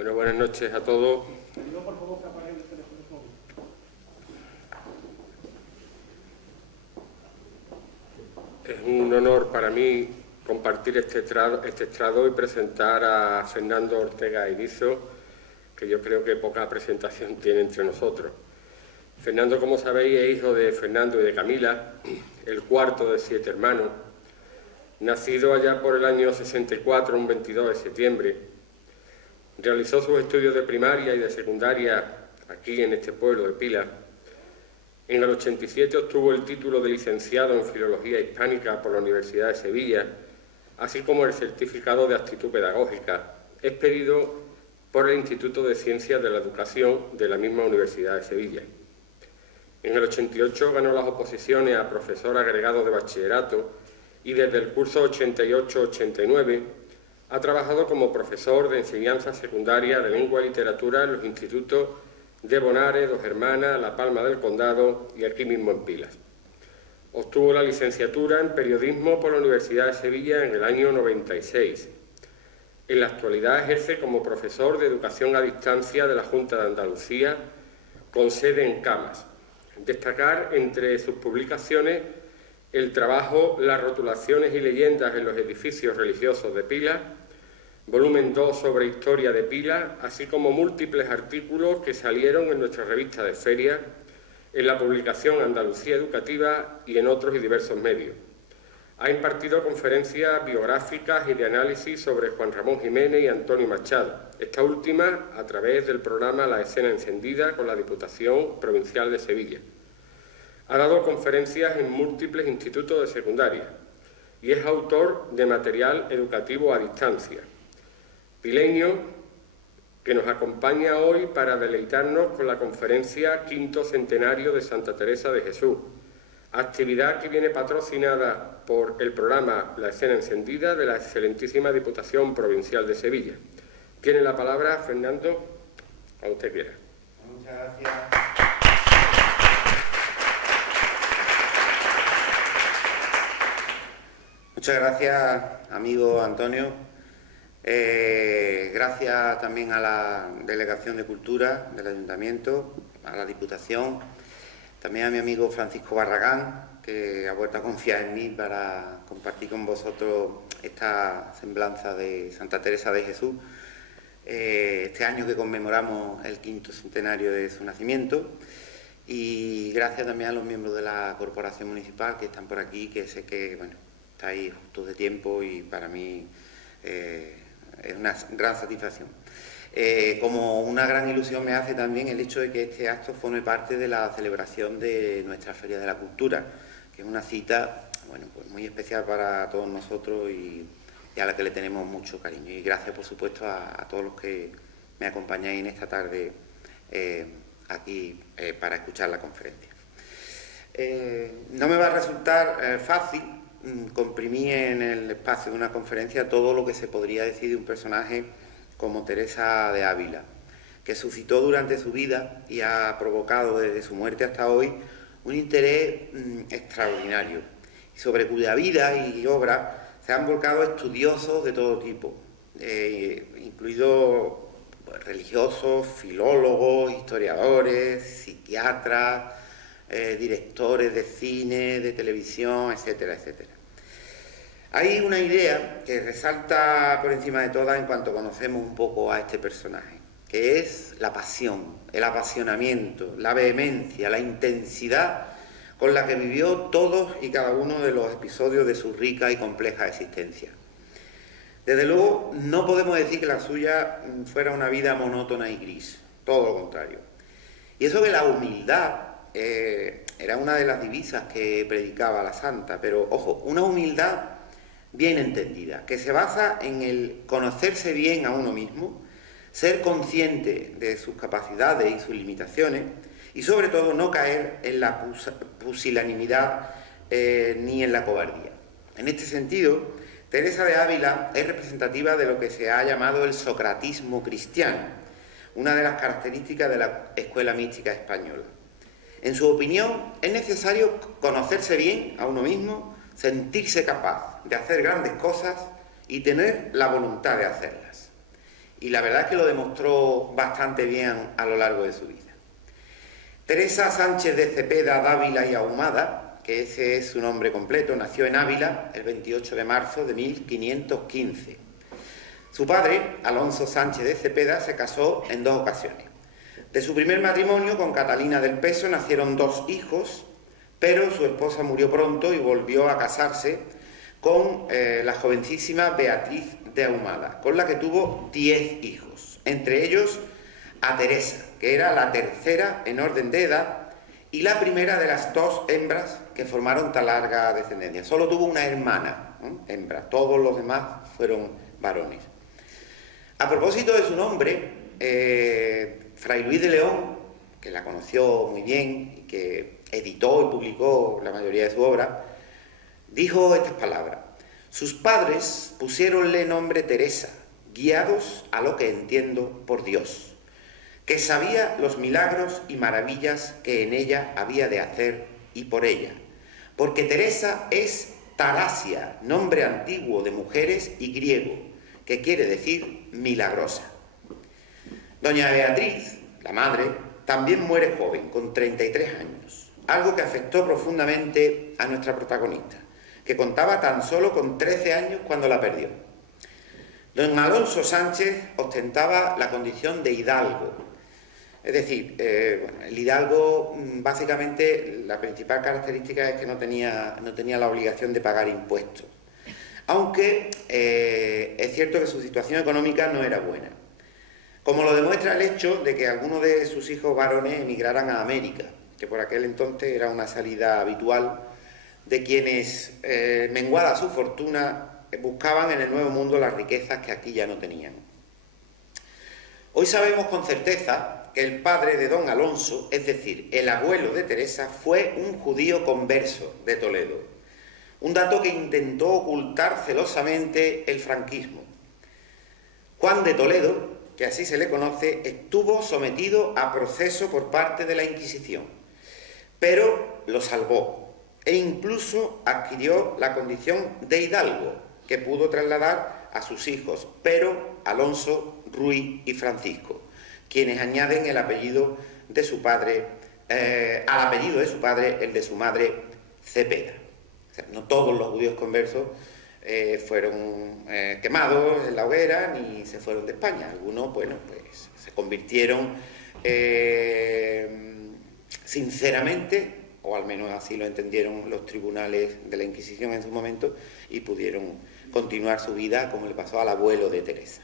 Bueno, buenas noches a todos. Es un honor para mí compartir este estrado y presentar a Fernando Ortega Irizo, que yo creo que poca presentación tiene entre nosotros. Fernando, como sabéis, es hijo de Fernando y de Camila, el cuarto de 7 hermanos, nacido allá por el año 64, un 22 de septiembre. Realizó sus estudios de primaria y de secundaria aquí en este pueblo de Pilas. En el 87 obtuvo el título de licenciado en Filología Hispánica por la Universidad de Sevilla, así como el certificado de aptitud pedagógica, expedido por el Instituto de Ciencias de la Educación de la misma Universidad de Sevilla. En el 88 ganó las oposiciones a profesor agregado de bachillerato y desde el curso 88-89 ha trabajado como profesor de enseñanza secundaria de lengua y literatura en los institutos de Bonares, Dos Hermanas, La Palma del Condado y aquí mismo en Pilas. Obtuvo la licenciatura en periodismo por la Universidad de Sevilla en el año 96. En la actualidad ejerce como profesor de educación a distancia de la Junta de Andalucía, con sede en Camas. Destacar entre sus publicaciones el trabajo Las rotulaciones y leyendas en los edificios religiosos de Pilas, volumen 2 sobre historia de Pilas, así como múltiples artículos que salieron en nuestra revista de feria, en la publicación Andalucía Educativa y en otros y diversos medios. Ha impartido conferencias biográficas y de análisis sobre Juan Ramón Jiménez y Antonio Machado, esta última a través del programa La Escena Encendida con la Diputación Provincial de Sevilla. Ha dado conferencias en múltiples institutos de secundaria y es autor de material educativo a distancia. Pileño, que nos acompaña hoy para deleitarnos con la conferencia Quinto Centenario de Santa Teresa de Jesús, actividad que viene patrocinada por el programa La Escena Encendida de la excelentísima Diputación Provincial de Sevilla. Tiene la palabra Fernando, cuando usted quiera. Muchas gracias. Muchas gracias, amigo Antonio. Gracias también a la Delegación de Cultura del Ayuntamiento, a la Diputación, también a mi amigo Francisco Barragán, que ha vuelto a confiar en mí para compartir con vosotros esta semblanza de Santa Teresa de Jesús, este año que conmemoramos el quinto centenario de su nacimiento. Y gracias también a los miembros de la Corporación Municipal que están por aquí, que sé que bueno, estáis justos de tiempo y para mí es una gran satisfacción. Como una gran ilusión me hace también el hecho de que este acto forme parte de la celebración de nuestra Feria de la Cultura, que es una cita bueno, pues muy especial para todos nosotros y a la que le tenemos mucho cariño. Y gracias, por supuesto, a todos los que me acompañáis en esta tarde aquí para escuchar la conferencia. No me va a resultar fácil comprimir en el espacio de una conferencia todo lo que se podría decir de un personaje como Teresa de Ávila, que suscitó durante su vida y ha provocado desde su muerte hasta hoy un interés extraordinario, sobre cuya vida y obra se han volcado estudiosos de todo tipo, incluidos religiosos, filólogos, historiadores, psiquiatras, directores de cine, de televisión, etcétera, etcétera. Hay una idea que resalta por encima de todas en cuanto conocemos un poco a este personaje, que es la pasión, el apasionamiento, la vehemencia, la intensidad con la que vivió todos y cada uno de los episodios de su rica y compleja existencia. Desde luego, no podemos decir que la suya fuera una vida monótona y gris, todo lo contrario. Y eso que la humildad era una de las divisas que predicaba la santa, pero ojo, una humildad bien entendida, que se basa en el conocerse bien a uno mismo, ser consciente de sus capacidades y sus limitaciones y sobre todo no caer en la pusilanimidad ni en la cobardía. En este sentido, Teresa de Ávila es representativa de lo que se ha llamado el socratismo cristiano, una de las características de la escuela mística española. En su opinión, es necesario conocerse bien a uno mismo, sentirse capaz de hacer grandes cosas y tener la voluntad de hacerlas. y la verdad es que lo demostró bastante bien a lo largo de su vida. Teresa Sánchez de Cepeda, Dávila y Ahumada, que ese es su nombre completo, nació en Ávila el 28 de marzo de 1515. Su padre, Alonso Sánchez de Cepeda, se casó en 2 ocasiones. De su primer matrimonio con Catalina del Peso nacieron 2 hijos, pero su esposa murió pronto y volvió a casarse con la jovencísima Beatriz de Ahumada, con la que tuvo 10 hijos, entre ellos a Teresa, que era la tercera en orden de edad y la primera de las 2 hembras que formaron tan larga descendencia. Solo tuvo una hermana, hembra, todos los demás fueron varones. A propósito de su nombre, Fray Luis de León, que la conoció muy bien y que editó y publicó la mayoría de su obra, dijo estas palabras: sus padres pusiéronle nombre Teresa, guiados a lo que entiendo por Dios, que sabía los milagros y maravillas que en ella había de hacer y por ella, porque Teresa es Talasia, nombre antiguo de mujeres y griego, que quiere decir milagrosa. Doña Beatriz, la madre, también muere joven, con 33 años, algo que afectó profundamente a nuestra protagonista, que contaba tan solo con 13 años cuando la perdió. Don Alonso Sánchez ostentaba la condición de hidalgo. Es decir, el hidalgo, básicamente, la principal característica es que no tenía la obligación de pagar impuestos. Aunque es cierto que su situación económica no era buena. Como lo demuestra el hecho de que algunos de sus hijos varones emigraran a América, que por aquel entonces era una salida habitual de quienes, menguada su fortuna, buscaban en el Nuevo Mundo las riquezas que aquí ya no tenían. Hoy sabemos con certeza que el padre de don Alonso, es decir, el abuelo de Teresa, fue un judío converso de Toledo, un dato que intentó ocultar celosamente el franquismo. Juan de Toledo, que así se le conoce, estuvo sometido a proceso por parte de la Inquisición, pero lo salvó e incluso adquirió la condición de hidalgo, que pudo trasladar a sus hijos, pero Alonso, Ruy y Francisco, quienes añaden el apellido de su padre, al apellido de su padre, el de su madre, Cepeda. O sea, no todos los judíos conversos fueron quemados en la hoguera ni se fueron de España. Algunos, bueno, pues se convirtieron sinceramente, o al menos así lo entendieron los tribunales de la Inquisición en su momento, y pudieron continuar su vida como le pasó al abuelo de Teresa.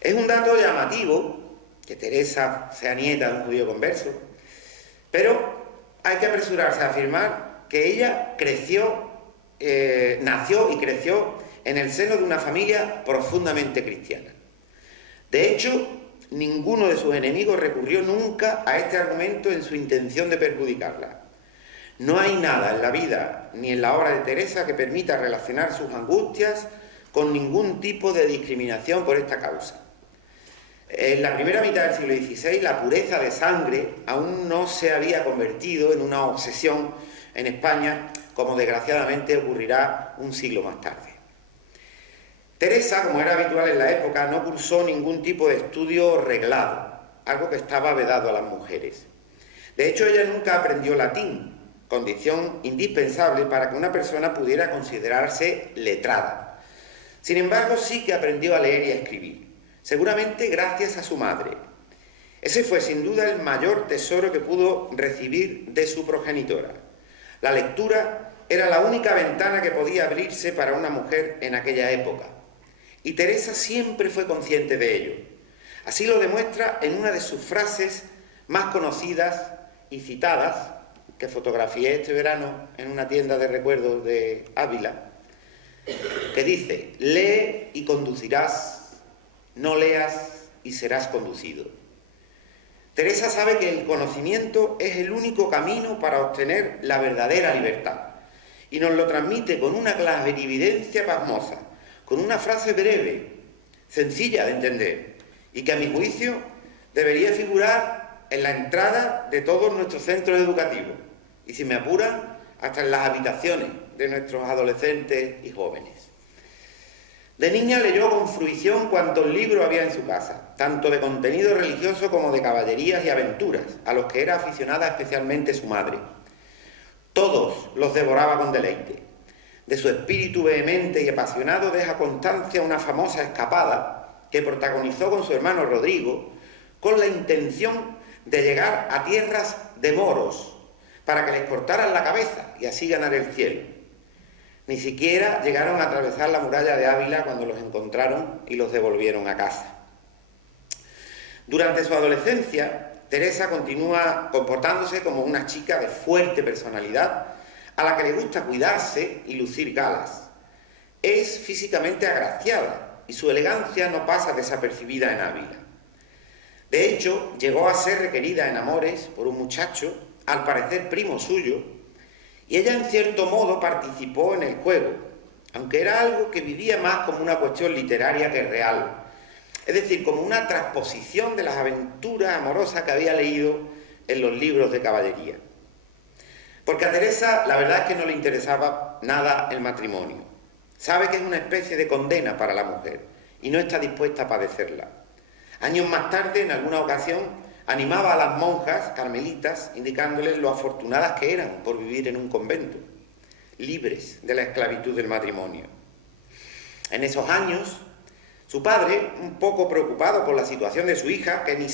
Es un dato llamativo que Teresa sea nieta de un judío converso, pero hay que apresurarse a afirmar que ella nació y creció en el seno de una familia profundamente cristiana. De hecho, ninguno de sus enemigos recurrió nunca a este argumento en su intención de perjudicarla. No hay nada en la vida ni en la obra de Teresa que permita relacionar sus angustias con ningún tipo de discriminación por esta causa. En la primera mitad del siglo XVI, la pureza de sangre aún no se había convertido en una obsesión en España, como desgraciadamente ocurrirá un siglo más tarde. Teresa, como era habitual en la época, no cursó ningún tipo de estudio reglado, algo que estaba vedado a las mujeres. De hecho, ella nunca aprendió latín, condición indispensable para que una persona pudiera considerarse letrada. Sin embargo, sí que aprendió a leer y a escribir, seguramente gracias a su madre. Ese fue sin duda el mayor tesoro que pudo recibir de su progenitora. La lectura era la única ventana que podía abrirse para una mujer en aquella época, y Teresa siempre fue consciente de ello. Así lo demuestra en una de sus frases más conocidas y citadas, que fotografié este verano en una tienda de recuerdos de Ávila, que dice: lee y conducirás, no leas y serás conducido. Teresa sabe que el conocimiento es el único camino para obtener la verdadera libertad, y nos lo transmite con una clarividencia pasmosa, con una frase breve, sencilla de entender, y que a mi juicio debería figurar en la entrada de todos nuestros centros educativos, y si me apuran, hasta en las habitaciones de nuestros adolescentes y jóvenes. De niña leyó con fruición cuantos libros había en su casa, tanto de contenido religioso como de caballerías y aventuras, a los que era aficionada especialmente su madre. Todos los devoraba con deleite. De su espíritu vehemente y apasionado deja constancia una famosa escapada que protagonizó con su hermano Rodrigo, con la intención de llegar a tierras de moros, para que les cortaran la cabeza y así ganar el cielo. Ni siquiera llegaron a atravesar la muralla de Ávila cuando los encontraron y los devolvieron a casa. Durante su adolescencia, Teresa continúa comportándose como una chica de fuerte personalidad a la que le gusta cuidarse y lucir galas. Es físicamente agraciada y su elegancia no pasa desapercibida en Ávila. De hecho, llegó a ser requerida en amores por un muchacho, al parecer primo suyo, y ella en cierto modo participó en el juego, aunque era algo que vivía más como una cuestión literaria que real, es decir, como una transposición de las aventuras amorosas que había leído en los libros de caballería. Porque a Teresa la verdad es que no le interesaba nada el matrimonio. Sabe que es una especie de condena para la mujer y no está dispuesta a padecerla. Años más tarde, en alguna ocasión, animaba a las monjas carmelitas indicándoles lo afortunadas que eran por vivir en un convento, libres de la esclavitud del matrimonio. En esos años, su padre, un poco preocupado por la situación de su hija, que ni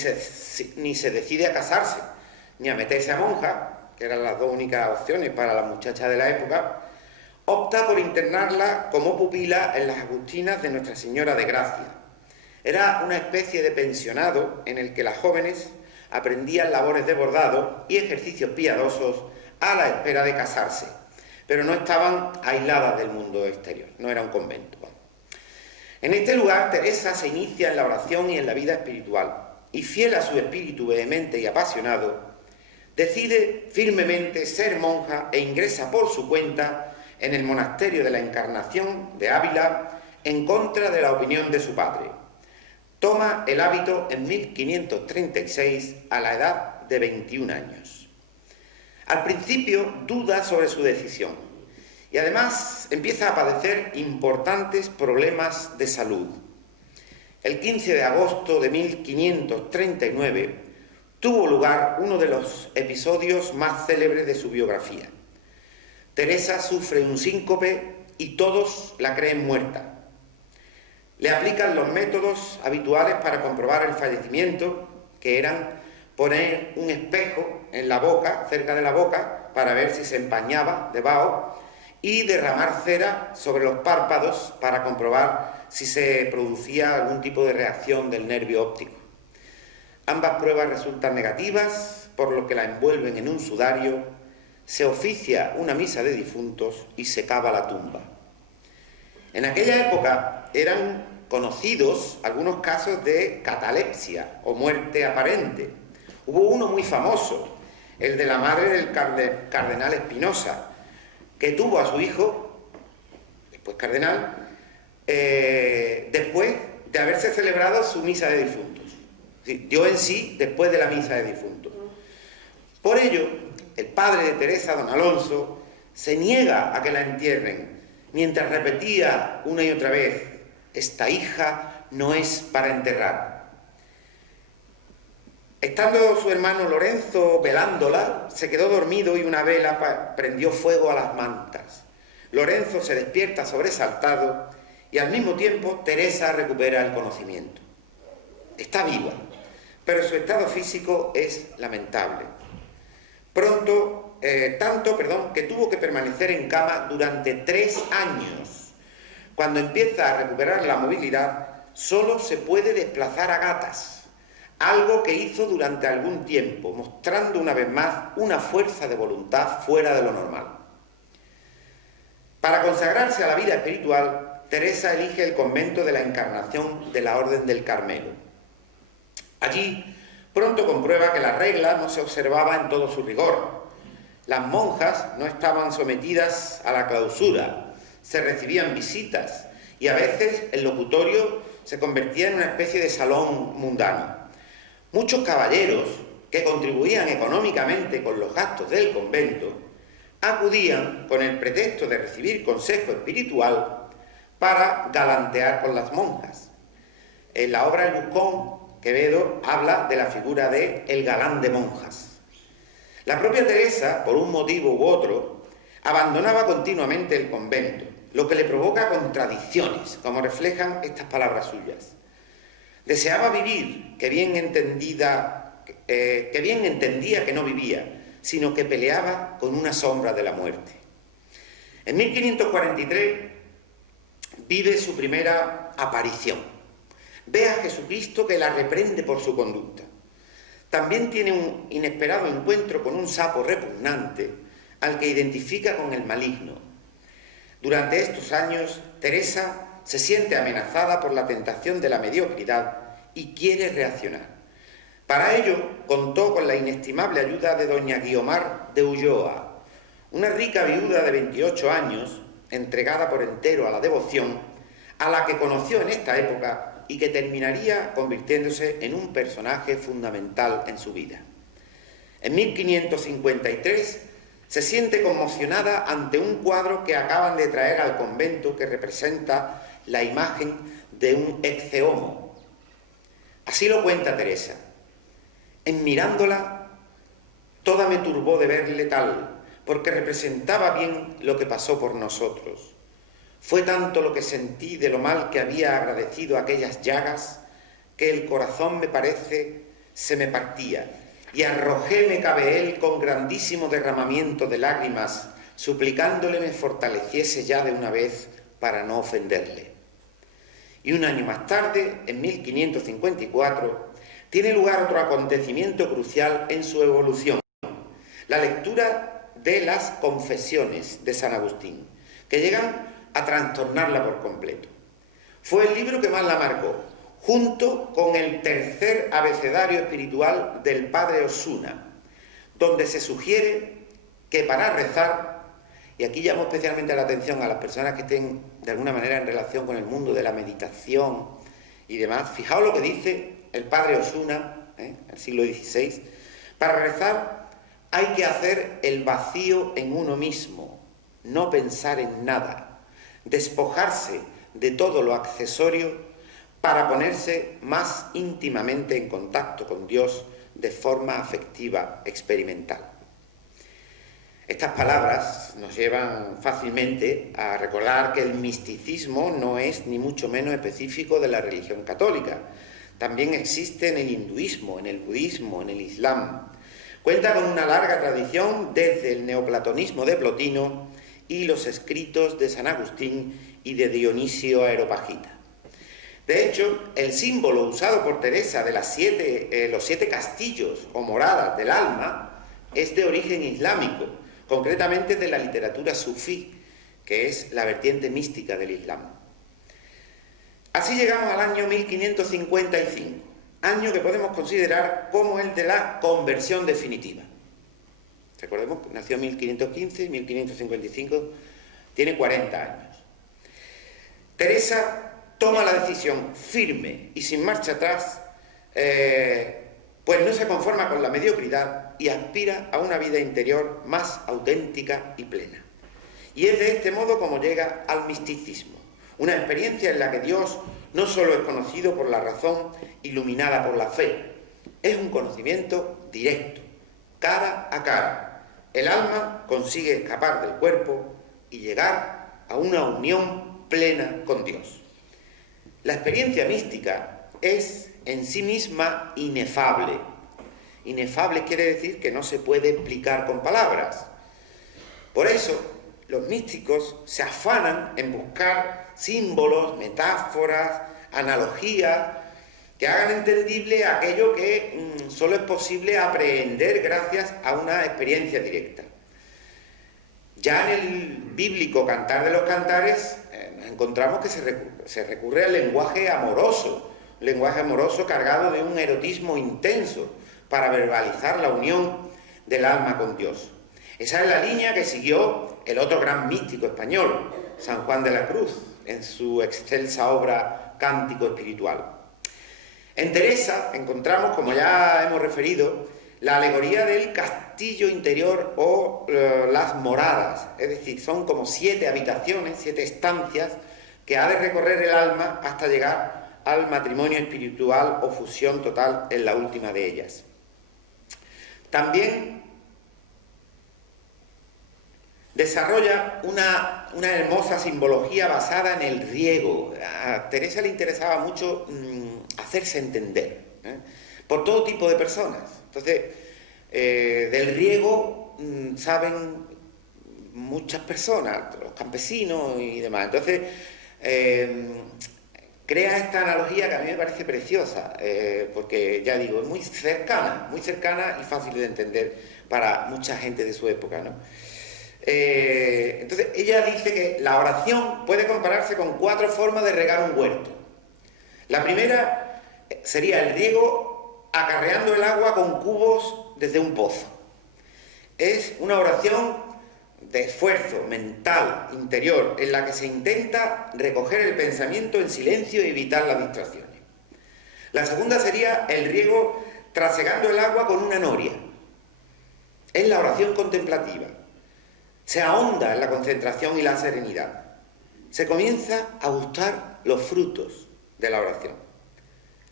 se decide a casarse ni a meterse a monja, que eran las dos únicas opciones para la muchacha de la época, opta por internarla como pupila en las Agustinas de Nuestra Señora de Gracia. Era una especie de pensionado en el que las jóvenes aprendían labores de bordado y ejercicios piadosos a la espera de casarse, pero no estaban aisladas del mundo exterior, no era un convento. En este lugar, Teresa se inicia en la oración y en la vida espiritual, y fiel a su espíritu vehemente y apasionado, decide firmemente ser monja e ingresa por su cuenta en el monasterio de la Encarnación de Ávila en contra de la opinión de su padre. Toma el hábito en 1536 a la edad de 21 años. Al principio duda sobre su decisión y además empieza a padecer importantes problemas de salud. El 15 de agosto de 1539 tuvo lugar uno de los episodios más célebres de su biografía. Teresa sufre un síncope y todos la creen muerta. Le aplican los métodos habituales para comprobar el fallecimiento, que eran poner un espejo en la boca, cerca de la boca, para ver si se empañaba debajo, y derramar cera sobre los párpados para comprobar si se producía algún tipo de reacción del nervio óptico. Ambas pruebas resultan negativas, por lo que la envuelven en un sudario, se oficia una misa de difuntos y se cava la tumba. En aquella época eran conocidos algunos casos de catalepsia o muerte aparente. Hubo uno muy famoso, el de la madre del cardenal Espinosa, que tuvo a su hijo, después cardenal, después de haberse celebrado su misa de difuntos. Dio en sí después de la misa de difuntos. Por ello, el padre de Teresa, don Alonso, se niega a que la entierren, mientras repetía una y otra vez: esta hija no es para enterrar. Estando su hermano Lorenzo velándola, se quedó dormido y una vela prendió fuego a las mantas. Lorenzo se despierta sobresaltado y al mismo tiempo Teresa recupera el conocimiento. Está viva, pero su estado físico es lamentable. Tanto que tuvo que permanecer en cama durante 3 años. Cuando empieza a recuperar la movilidad, solo se puede desplazar a gatas, algo que hizo durante algún tiempo, mostrando una vez más una fuerza de voluntad fuera de lo normal. Para consagrarse a la vida espiritual, Teresa elige el convento de la Encarnación de la Orden del Carmelo. Allí pronto comprueba que la regla no se observaba en todo su rigor. Las monjas no estaban sometidas a la clausura, se recibían visitas y a veces el locutorio se convertía en una especie de salón mundano. Muchos caballeros que contribuían económicamente con los gastos del convento acudían con el pretexto de recibir consejo espiritual para galantear con las monjas. En la obra El Buscón, Quevedo habla de la figura de el galán de monjas. La propia Teresa, por un motivo u otro, abandonaba continuamente el convento, lo que le provoca contradicciones, como reflejan estas palabras suyas. Deseaba vivir, que bien entendía que no vivía, sino que peleaba con una sombra de la muerte. En 1543 vive su primera aparición. Ve a Jesucristo que la reprende por su conducta. También tiene un inesperado encuentro con un sapo repugnante al que identifica con el maligno. Durante estos años, Teresa se siente amenazada por la tentación de la mediocridad y quiere reaccionar. Para ello, contó con la inestimable ayuda de doña Guiomar de Ulloa, una rica viuda de 28 años, entregada por entero a la devoción, a la que conoció en esta época y que terminaría convirtiéndose en un personaje fundamental en su vida. En 1553 se siente conmocionada ante un cuadro que acaban de traer al convento que representa la imagen de un ecce homo. Así lo cuenta Teresa. En mirándola, toda me turbó de verle tal, porque representaba bien lo que pasó por nosotros. Fue tanto lo que sentí de lo mal que había agradecido aquellas llagas, que el corazón, me parece, se me partía, y arrojóme cabe él con grandísimo derramamiento de lágrimas, suplicándole me fortaleciese ya de una vez para no ofenderle. Y un año más tarde, en 1554, tiene lugar otro acontecimiento crucial en su evolución, la lectura de las Confesiones de San Agustín, que llegan a trastornarla por completo. Fue el libro que más la marcó, junto con el tercer abecedario espiritual del padre Osuna, donde se sugiere que para rezar, y aquí llamo especialmente la atención a las personas que estén de alguna manera en relación con el mundo de la meditación y demás, fijaos lo que dice el padre Osuna, el siglo XVI, para rezar hay que hacer el vacío en uno mismo, no pensar en nada, despojarse de todo lo accesorio para ponerse más íntimamente en contacto con Dios de forma afectiva, experimental. Estas palabras nos llevan fácilmente a recordar que el misticismo no es ni mucho menos específico de la religión católica. También existe en el hinduismo, en el budismo, en el islam. Cuenta con una larga tradición desde el neoplatonismo de Plotino y los escritos de San Agustín y de Dionisio Areopagita. De hecho, el símbolo usado por Teresa de los 7 castillos o moradas del alma es de origen islámico, concretamente de la literatura sufí, que es la vertiente mística del Islam. Así llegamos al año 1555, año que podemos considerar como el de la conversión definitiva. Recordemos, nació en 1515, 1555, tiene 40 años. Teresa toma la decisión firme y sin marcha atrás, pues no se conforma con la mediocridad y aspira a una vida interior más auténtica y plena. Y es de este modo como llega al misticismo, una experiencia en la que Dios no solo es conocido por la razón iluminada por la fe, es un conocimiento directo, cara a cara. El alma consigue escapar del cuerpo y llegar a una unión plena con Dios. La experiencia mística es en sí misma inefable. Inefable quiere decir que no se puede explicar con palabras. Por eso, los místicos se afanan en buscar símbolos, metáforas, analogías, que hagan entendible aquello que solo es posible aprehender gracias a una experiencia directa. Ya en el bíblico Cantar de los Cantares encontramos que se recurre al lenguaje amoroso, un lenguaje amoroso cargado de un erotismo intenso para verbalizar la unión del alma con Dios. Esa es la línea que siguió el otro gran místico español, San Juan de la Cruz, en su excelsa obra Cántico Espiritual. En Teresa encontramos, como ya hemos referido, la alegoría del castillo interior o las moradas, es decir, son como 7 habitaciones, 7 estancias que ha de recorrer el alma hasta llegar al matrimonio espiritual o fusión total en la última de ellas. También desarrolla una hermosa simbología basada en el riego. A Teresa le interesaba mucho hacerse entender, por todo tipo de personas. Entonces, del riego saben muchas personas, los campesinos y demás. Entonces, crea esta analogía que a mí me parece preciosa, porque, ya digo, es muy cercana y fácil de entender para mucha gente de su época, ¿no? Entonces, ella dice que la oración puede compararse con 4 formas de regar un huerto. La primera sería el riego acarreando el agua con cubos desde un pozo. Es una oración de esfuerzo mental, interior, en la que se intenta recoger el pensamiento en silencio y evitar las distracciones. La segunda sería el riego trasegando el agua con una noria. Es la oración contemplativa. Se ahonda en la concentración y la serenidad. Se comienza a gustar los frutos de la oración.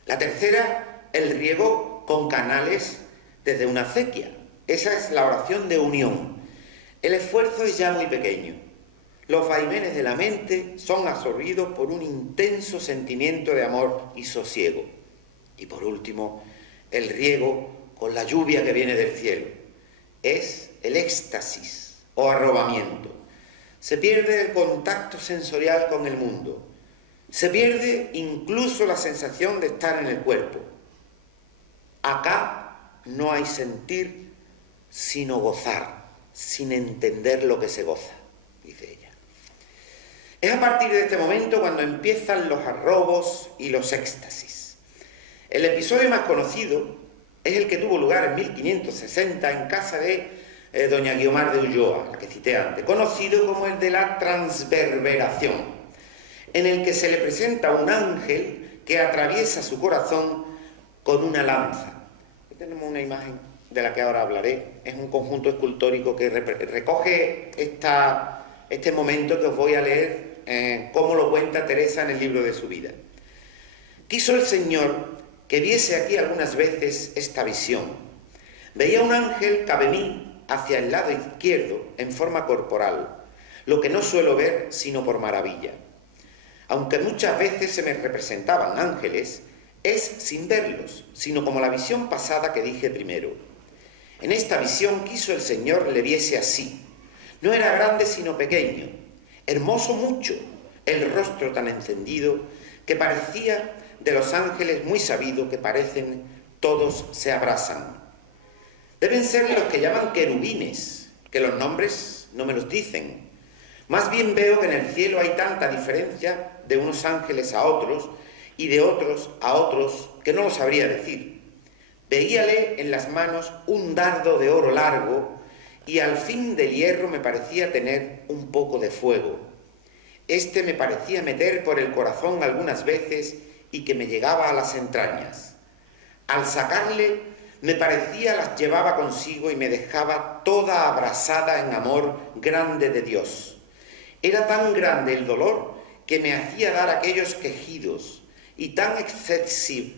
La tercera, el riego con canales desde una acequia. Esa es la oración de unión. El esfuerzo es ya muy pequeño. Los vaivenes de la mente son absorbidos por un intenso sentimiento de amor y sosiego. Y por último, el riego con la lluvia que viene del cielo. Es el éxtasis o arrobamiento. Se pierde el contacto sensorial con el mundo. Se pierde incluso la sensación de estar en el cuerpo. Acá no hay sentir, sino gozar, sin entender lo que se goza, dice ella. Es a partir de este momento cuando empiezan los arrobos y los éxtasis. El episodio más conocido es el que tuvo lugar en 1560 en casa de doña Guiomar de Ulloa, la que cité antes, conocido como el de la transverberación, en el que se le presenta un ángel que atraviesa su corazón con una lanza. Aquí tenemos una imagen de la que ahora hablaré. Es un conjunto escultórico que recoge este momento que os voy a leer, cómo lo cuenta Teresa en el libro de su vida. Quiso el Señor que viese aquí algunas veces esta visión. Veía un ángel cabe mí hacia el lado izquierdo en forma corporal, lo que no suelo ver sino por maravilla. Aunque muchas veces se me representaban ángeles, es sin verlos, sino como la visión pasada que dije primero. En esta visión quiso el Señor le viese así. No era grande sino pequeño, hermoso mucho, el rostro tan encendido que parecía de los ángeles muy sabido que parecen todos se abrazan. Deben ser los que llaman querubines, que los nombres no me los dicen. Más bien veo que en el cielo hay tanta diferencia de unos ángeles a otros y de otros a otros que no lo sabría decir. Veíale en las manos un dardo de oro largo y al fin del hierro me parecía tener un poco de fuego. Este me parecía meter por el corazón algunas veces y que me llegaba a las entrañas. Al sacarle me parecía las llevaba consigo y me dejaba toda abrasada en amor grande de Dios. Era tan grande el dolor que me hacía dar aquellos quejidos y tan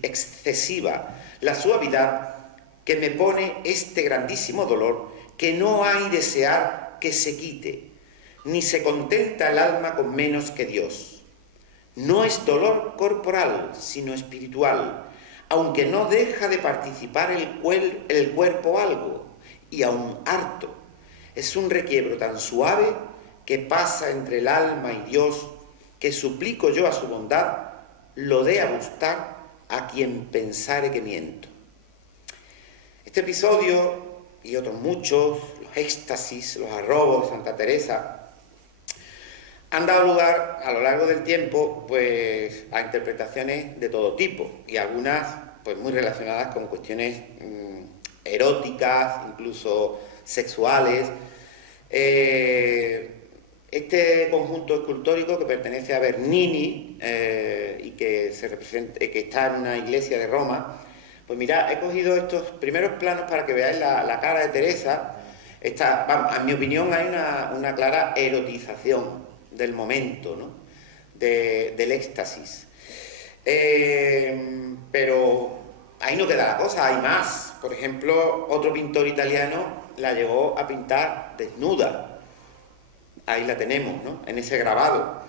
excesiva la suavidad que me pone este grandísimo dolor que no hay desear que se quite, ni se contenta el alma con menos que Dios. No es dolor corporal, sino espiritual, aunque no deja de participar el cuerpo algo, y aun harto. Es un requiebro tan suave que pasa entre el alma y Dios, que suplico yo a su bondad, lo dé a gustar a quien pensare que miento. Este episodio, y otros muchos, los éxtasis, los arrobos de Santa Teresa, han dado lugar a lo largo del tiempo pues a interpretaciones de todo tipo y algunas pues muy relacionadas con cuestiones eróticas, incluso sexuales. Este conjunto escultórico que pertenece a Bernini y que está en una iglesia de Roma, pues mirad, he cogido estos primeros planos para que veáis la cara de Teresa. En mi opinión hay una clara erotización del momento, ¿no? del éxtasis. Pero ahí no queda la cosa, hay más. Por ejemplo, otro pintor italiano la llegó a pintar desnuda. Ahí la tenemos, ¿no?, en ese grabado.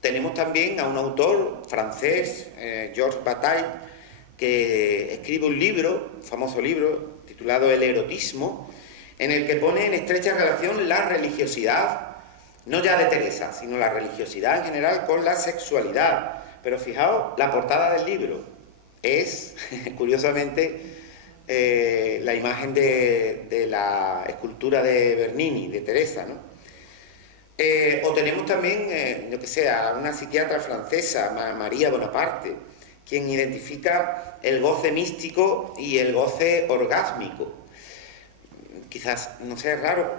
Tenemos también a un autor francés, Georges Bataille, que escribe un libro, un famoso libro, titulado El erotismo, en el que pone en estrecha relación la religiosidad, no ya de Teresa, sino la religiosidad en general con la sexualidad. Pero fijaos, la portada del libro es, curiosamente, la imagen de la escultura de Bernini, de Teresa, ¿no? O tenemos también, yo que sé, a una psiquiatra francesa, María Bonaparte, quien identifica el goce místico y el goce orgásmico. Quizás, no sé, es raro,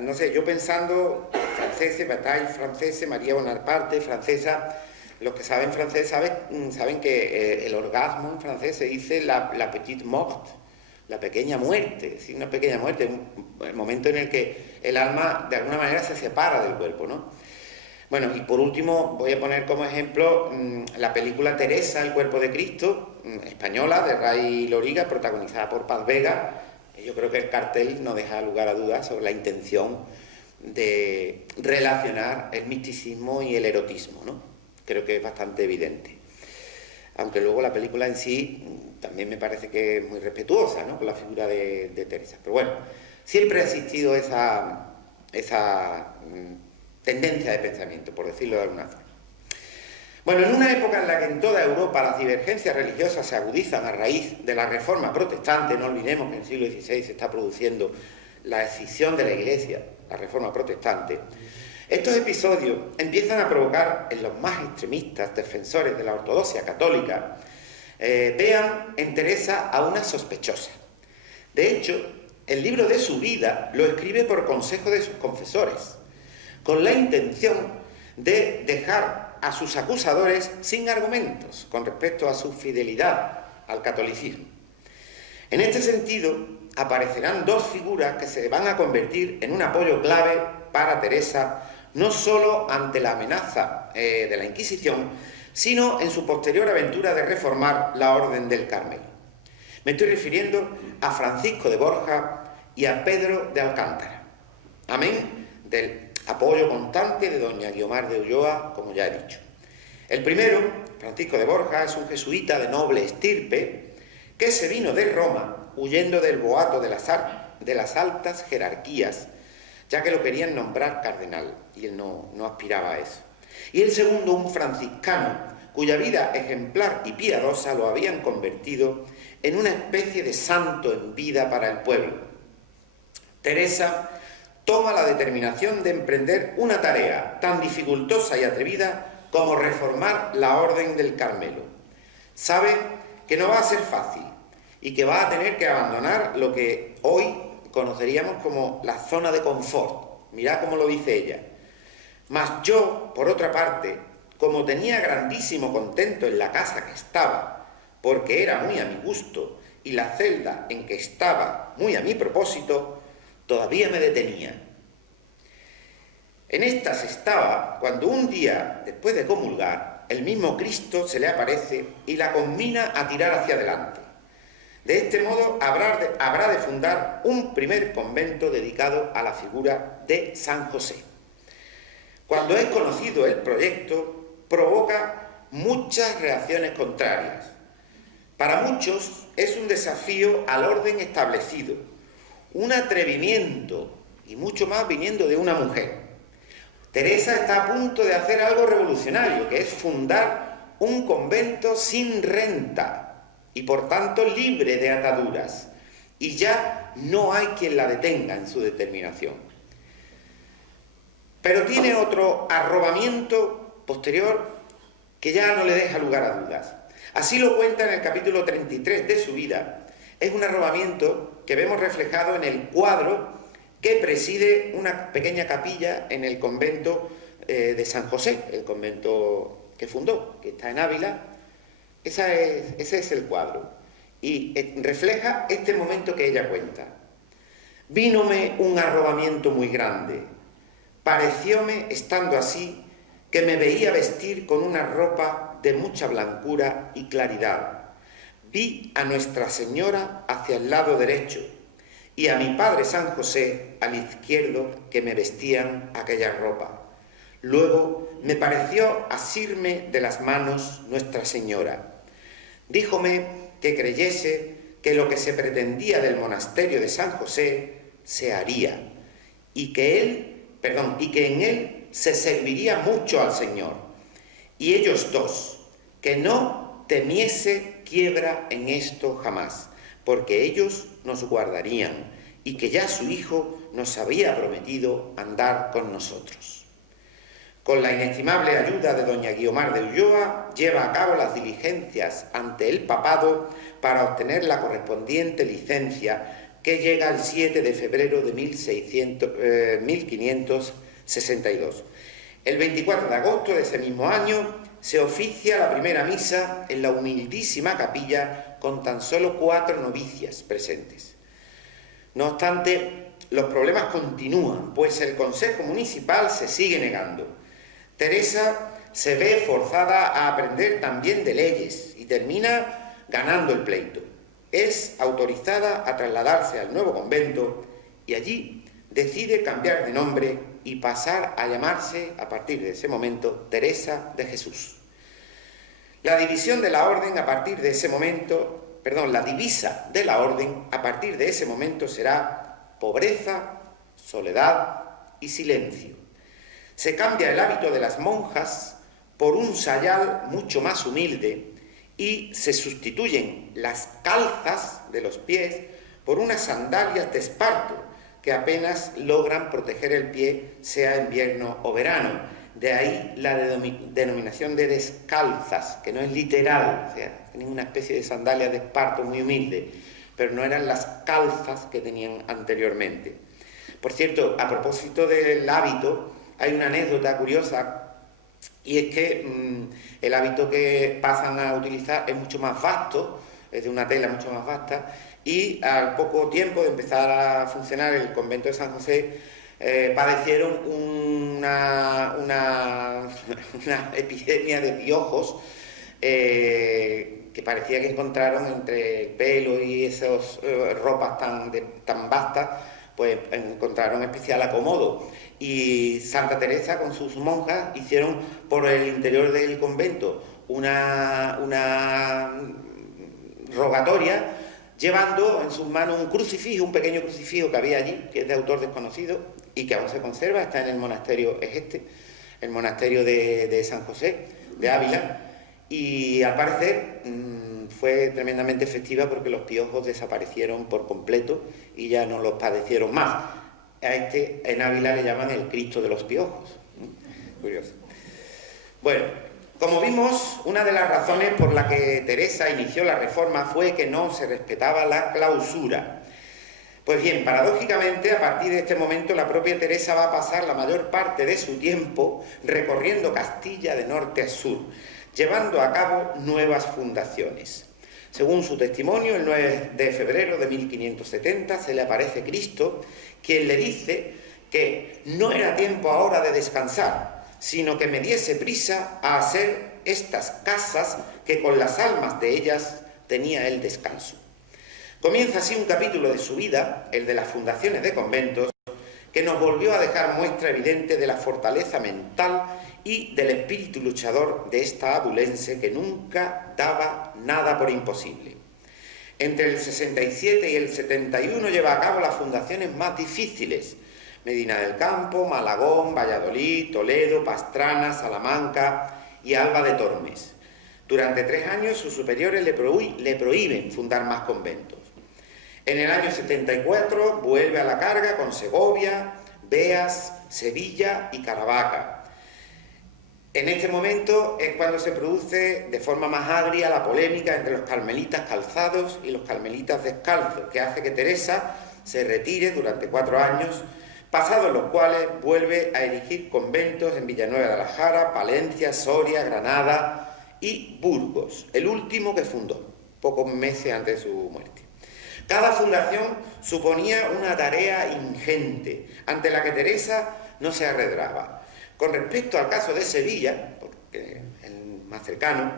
no sé, yo pensando, franceses, Bataille francesa, María Bonaparte francesa, los que saben francés saben que el orgasmo en francés se dice la petite mort, la pequeña muerte, ¿sí? Una pequeña muerte, el momento en el que el alma de alguna manera se separa del cuerpo, ¿no? Bueno, y por último voy a poner como ejemplo la película Teresa, el cuerpo de Cristo, española, de Ray Loriga, protagonizada por Paz Vega. Yo creo que el cartel no deja lugar a dudas sobre la intención de relacionar el misticismo y el erotismo, ¿no? Creo que es bastante evidente. Aunque luego la película en sí también me parece que es muy respetuosa, ¿no?, con la figura de Teresa. Pero bueno, siempre ha existido esa tendencia de pensamiento, por decirlo de alguna forma. Bueno, en una época en la que en toda Europa las divergencias religiosas se agudizan a raíz de la Reforma protestante, no olvidemos que en el siglo XVI se está produciendo la escisión de la Iglesia, la Reforma protestante, estos episodios empiezan a provocar en los más extremistas defensores de la ortodoxia católica vean en Teresa a una sospechosa. De hecho, el libro de su vida lo escribe por consejo de sus confesores, con la intención de dejar a sus acusadores sin argumentos con respecto a su fidelidad al catolicismo. En este sentido, aparecerán dos figuras que se van a convertir en un apoyo clave para Teresa, no solo ante la amenaza de la Inquisición, sino en su posterior aventura de reformar la Orden del Carmelo. Me estoy refiriendo a Francisco de Borja y a Pedro de Alcántara. Amén del apoyo constante de doña Guiomar de Ulloa, como ya he dicho. El primero, Francisco de Borja, es un jesuita de noble estirpe que se vino de Roma huyendo del boato de las altas jerarquías, ya que lo querían nombrar cardenal, y él no aspiraba a eso. Y el segundo, un franciscano, cuya vida ejemplar y piadosa lo habían convertido en una especie de santo en vida para el pueblo. Teresa toma la determinación de emprender una tarea tan dificultosa y atrevida como reformar la Orden del Carmelo. Sabe que no va a ser fácil y que va a tener que abandonar lo que hoy conoceríamos como la zona de confort. Mirad cómo lo dice ella. Mas yo, por otra parte, como tenía grandísimo contento en la casa que estaba, porque era muy a mi gusto, y la celda en que estaba muy a mi propósito, todavía me detenía. En estas estaba cuando un día, después de comulgar, el mismo Cristo se le aparece y la conmina a tirar hacia adelante. De este modo habrá de fundar un primer convento dedicado a la figura de San José. Cuando es conocido el proyecto, provoca muchas reacciones contrarias. Para muchos es un desafío al orden establecido, un atrevimiento, y mucho más viniendo de una mujer. Teresa está a punto de hacer algo revolucionario, que es fundar un convento sin renta y por tanto libre de ataduras, y ya no hay quien la detenga en su determinación. Pero tiene otro arrobamiento posterior que ya no le deja lugar a dudas. Así lo cuenta en el capítulo 33 de su vida. Es un arrobamiento que vemos reflejado en el cuadro que preside una pequeña capilla en el convento de San José, el convento que fundó, que está en Ávila. Ese es el cuadro. Y refleja este momento que ella cuenta. Vínome un arrobamiento muy grande. Parecióme, estando así, que me veía vestir con una ropa de mucha blancura y claridad. Vi a Nuestra Señora hacia el lado derecho y a mi Padre San José al izquierdo, que me vestían aquella ropa. Luego me pareció asirme de las manos Nuestra Señora. Díjome que creyese que lo que se pretendía del monasterio de San José se haría y que en él se serviría mucho al Señor. Y ellos dos, que no temiese quiebra en esto jamás, porque ellos nos guardarían y que ya su hijo nos había prometido andar con nosotros. Con la inestimable ayuda de doña Guiomar de Ulloa, lleva a cabo las diligencias ante el papado para obtener la correspondiente licencia, que llega el 7 de febrero de 1562. El 24 de agosto de ese mismo año se oficia la primera misa en la humildísima capilla con tan solo 4 novicias presentes. No obstante, los problemas continúan, pues el Consejo Municipal se sigue negando. Teresa se ve forzada a aprender también de leyes y termina ganando el pleito. Es autorizada a trasladarse al nuevo convento y allí decide cambiar de nombre y pasar a llamarse, a partir de ese momento, Teresa de Jesús. La división de la orden a partir de ese momento, la divisa de la orden a partir de ese momento será pobreza, soledad y silencio. Se cambia el hábito de las monjas por un sayal mucho más humilde y se sustituyen las calzas de los pies por unas sandalias de esparto que apenas logran proteger el pie, sea invierno o verano. De ahí la denominación de descalzas, que no es literal, o sea, tienen una especie de sandalias de esparto muy humilde, pero no eran las calzas que tenían anteriormente. Por cierto, a propósito del hábito, hay una anécdota curiosa, y es que el hábito que pasan a utilizar es mucho más vasto, es de una tela mucho más vasta, y al poco tiempo de empezar a funcionar el convento de San José, padecieron una epidemia de piojos que parecía que encontraron entre el pelo y esas ropas tan vastas, pues encontraron especial acomodo. Y Santa Teresa con sus monjas hicieron por el interior del convento una rogatoria, llevando en sus manos un crucifijo, un pequeño crucifijo que había allí, que es de autor desconocido y que aún se conserva, está en el monasterio, el monasterio de San José de Ávila, y al parecer fue tremendamente efectiva porque los piojos desaparecieron por completo y ya no los padecieron más. A en Ávila le llaman el Cristo de los piojos. Curioso. Bueno, como vimos, una de las razones por la que Teresa inició la reforma fue que no se respetaba la clausura. Pues bien, paradójicamente, a partir de este momento, la propia Teresa va a pasar la mayor parte de su tiempo recorriendo Castilla de norte a sur, llevando a cabo nuevas fundaciones. Según su testimonio, el 9 de febrero de 1570 se le aparece Cristo, quien le dice que no era tiempo ahora de descansar, sino que me diese prisa a hacer estas casas que con las almas de ellas tenía el descanso. Comienza así un capítulo de su vida, el de las fundaciones de conventos, que nos volvió a dejar muestra evidente de la fortaleza mental y del espíritu luchador de esta abulense que nunca daba nada por imposible. Entre el 67 y el 71 lleva a cabo las fundaciones más difíciles: Medina del Campo, Malagón, Valladolid, Toledo, Pastrana, Salamanca y Alba de Tormes. Durante 3 años sus superiores le prohíben fundar más conventos. En el año 74 vuelve a la carga con Segovia, Beas, Sevilla y Caravaca. En este momento es cuando se produce de forma más agria la polémica entre los carmelitas calzados y los carmelitas descalzos, que hace que Teresa se retire durante 4 años, pasados los cuales vuelve a erigir conventos en Villanueva de la Jara, Palencia, Soria, Granada y Burgos, el último que fundó, pocos meses antes de su muerte. Cada fundación suponía una tarea ingente, ante la que Teresa no se arredraba. Con respecto al caso de Sevilla, porque es el más cercano,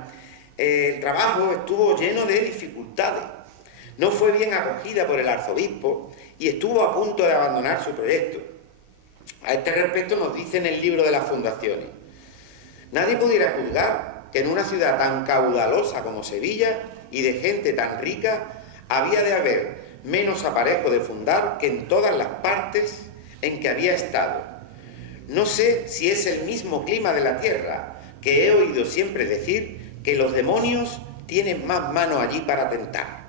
el trabajo estuvo lleno de dificultades. No fue bien acogida por el arzobispo y estuvo a punto de abandonar su proyecto. A este respecto nos dice en el libro de las fundaciones: nadie pudiera juzgar que en una ciudad tan caudalosa como Sevilla y de gente tan rica había de haber menos aparejo de fundar que en todas las partes en que había estado. No sé si es el mismo clima de la tierra, que he oído siempre decir que los demonios tienen más mano allí para tentar.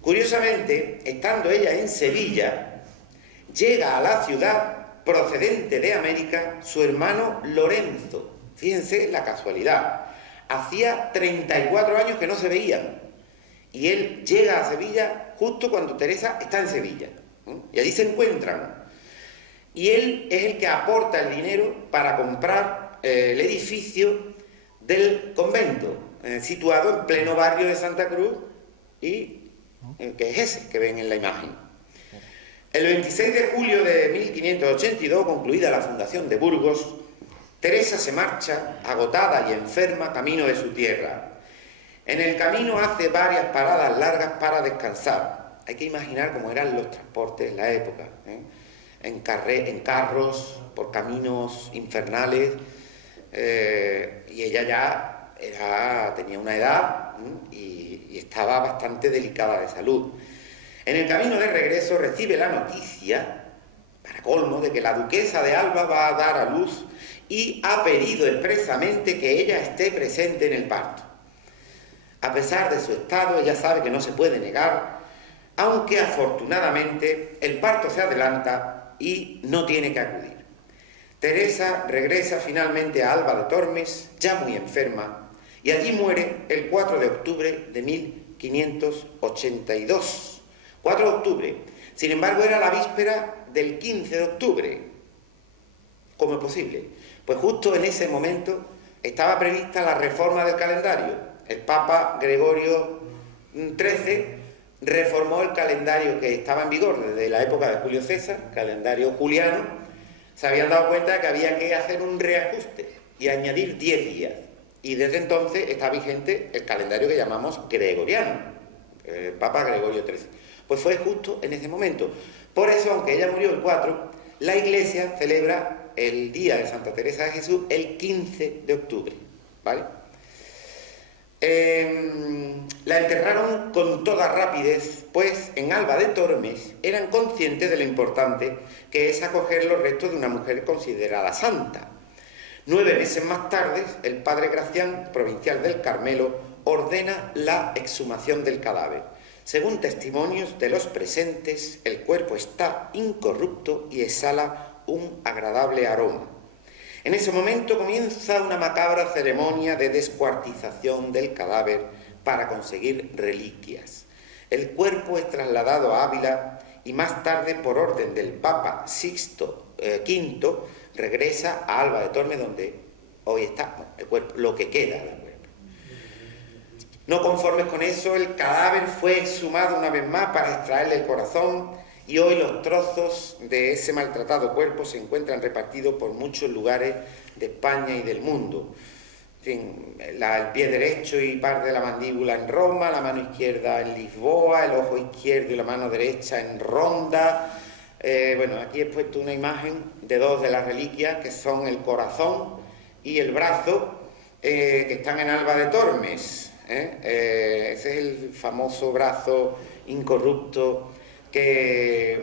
Curiosamente, estando ella en Sevilla, llega a la ciudad, procedente de América, su hermano Lorenzo. Fíjense la casualidad. Hacía 34 años que no se veían. Y él llega a Sevilla justo cuando Teresa está en Sevilla. Y allí se encuentran. Y él es el que aporta el dinero para comprar el edificio del convento, situado en pleno barrio de Santa Cruz, y que es ese que ven en la imagen. El 26 de julio de 1582, concluida la fundación de Burgos, Teresa se marcha, agotada y enferma, camino de su tierra. En el camino hace varias paradas largas para descansar. Hay que imaginar cómo eran los transportes en la época, en carros, por caminos infernales, y ella ya tenía una edad y estaba bastante delicada de salud. En el camino de regreso recibe la noticia, para colmo, de que la duquesa de Alba va a dar a luz y ha pedido expresamente que ella esté presente en el parto. A pesar de su estado, ella sabe que no se puede negar, aunque afortunadamente el parto se adelanta y no tiene que acudir. Teresa regresa finalmente a Alba de Tormes, ya muy enferma, y allí muere el 4 de octubre de 1582. 4 de octubre. Sin embargo, era la víspera del 15 de octubre. ¿Cómo es posible? Pues justo en ese momento estaba prevista la reforma del calendario. El Papa Gregorio XIII reformó el calendario que estaba en vigor desde la época de Julio César, calendario juliano. Se habían dado cuenta de que había que hacer un reajuste y añadir 10 días. Y desde entonces está vigente el calendario que llamamos gregoriano, el Papa Gregorio XIII. Pues fue justo en ese momento. Por eso, aunque ella murió el 4, la Iglesia celebra el día de Santa Teresa de Jesús el 15 de octubre, ¿vale? La enterraron con toda rapidez, pues en Alba de Tormes eran conscientes de lo importante que es acoger los restos de una mujer considerada santa. 9 meses más tarde, el padre Gracián, provincial del Carmelo, ordena la exhumación del cadáver. Según testimonios de los presentes, el cuerpo está incorrupto y exhala un agradable aroma. En ese momento comienza una macabra ceremonia de descuartización del cadáver para conseguir reliquias. El cuerpo es trasladado a Ávila y más tarde, por orden del Papa Sixto V, regresa a Alba de Tormes, donde hoy está el cuerpo, lo que queda del cuerpo. No conformes con eso, el cadáver fue exhumado una vez más para extraerle el corazón, y hoy los trozos de ese maltratado cuerpo se encuentran repartidos por muchos lugares de España y del mundo. En fin, el pie derecho y parte de la mandíbula en Roma, la mano izquierda en Lisboa, el ojo izquierdo y la mano derecha en Ronda. Bueno, aquí he puesto una imagen de 2 de las reliquias, que son el corazón y el brazo, que están en Alba de Tormes. Ese es el famoso brazo incorrupto que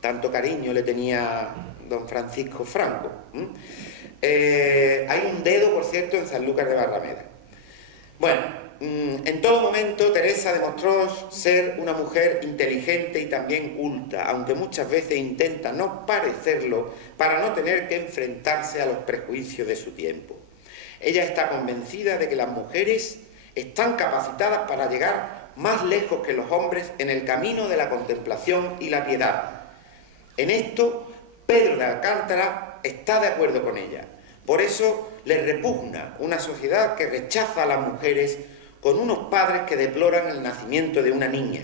tanto cariño le tenía don Francisco Franco. Hay un dedo, por cierto, en Sanlúcar de Barrameda. Bueno, en todo momento Teresa demostró ser una mujer inteligente y también culta, aunque muchas veces intenta no parecerlo para no tener que enfrentarse a los prejuicios de su tiempo. Ella está convencida de que las mujeres están capacitadas para llegar más lejos que los hombres en el camino de la contemplación y la piedad. En esto, Pedro de Alcántara está de acuerdo con ella. Por eso le repugna una sociedad que rechaza a las mujeres con unos padres que deploran el nacimiento de una niña.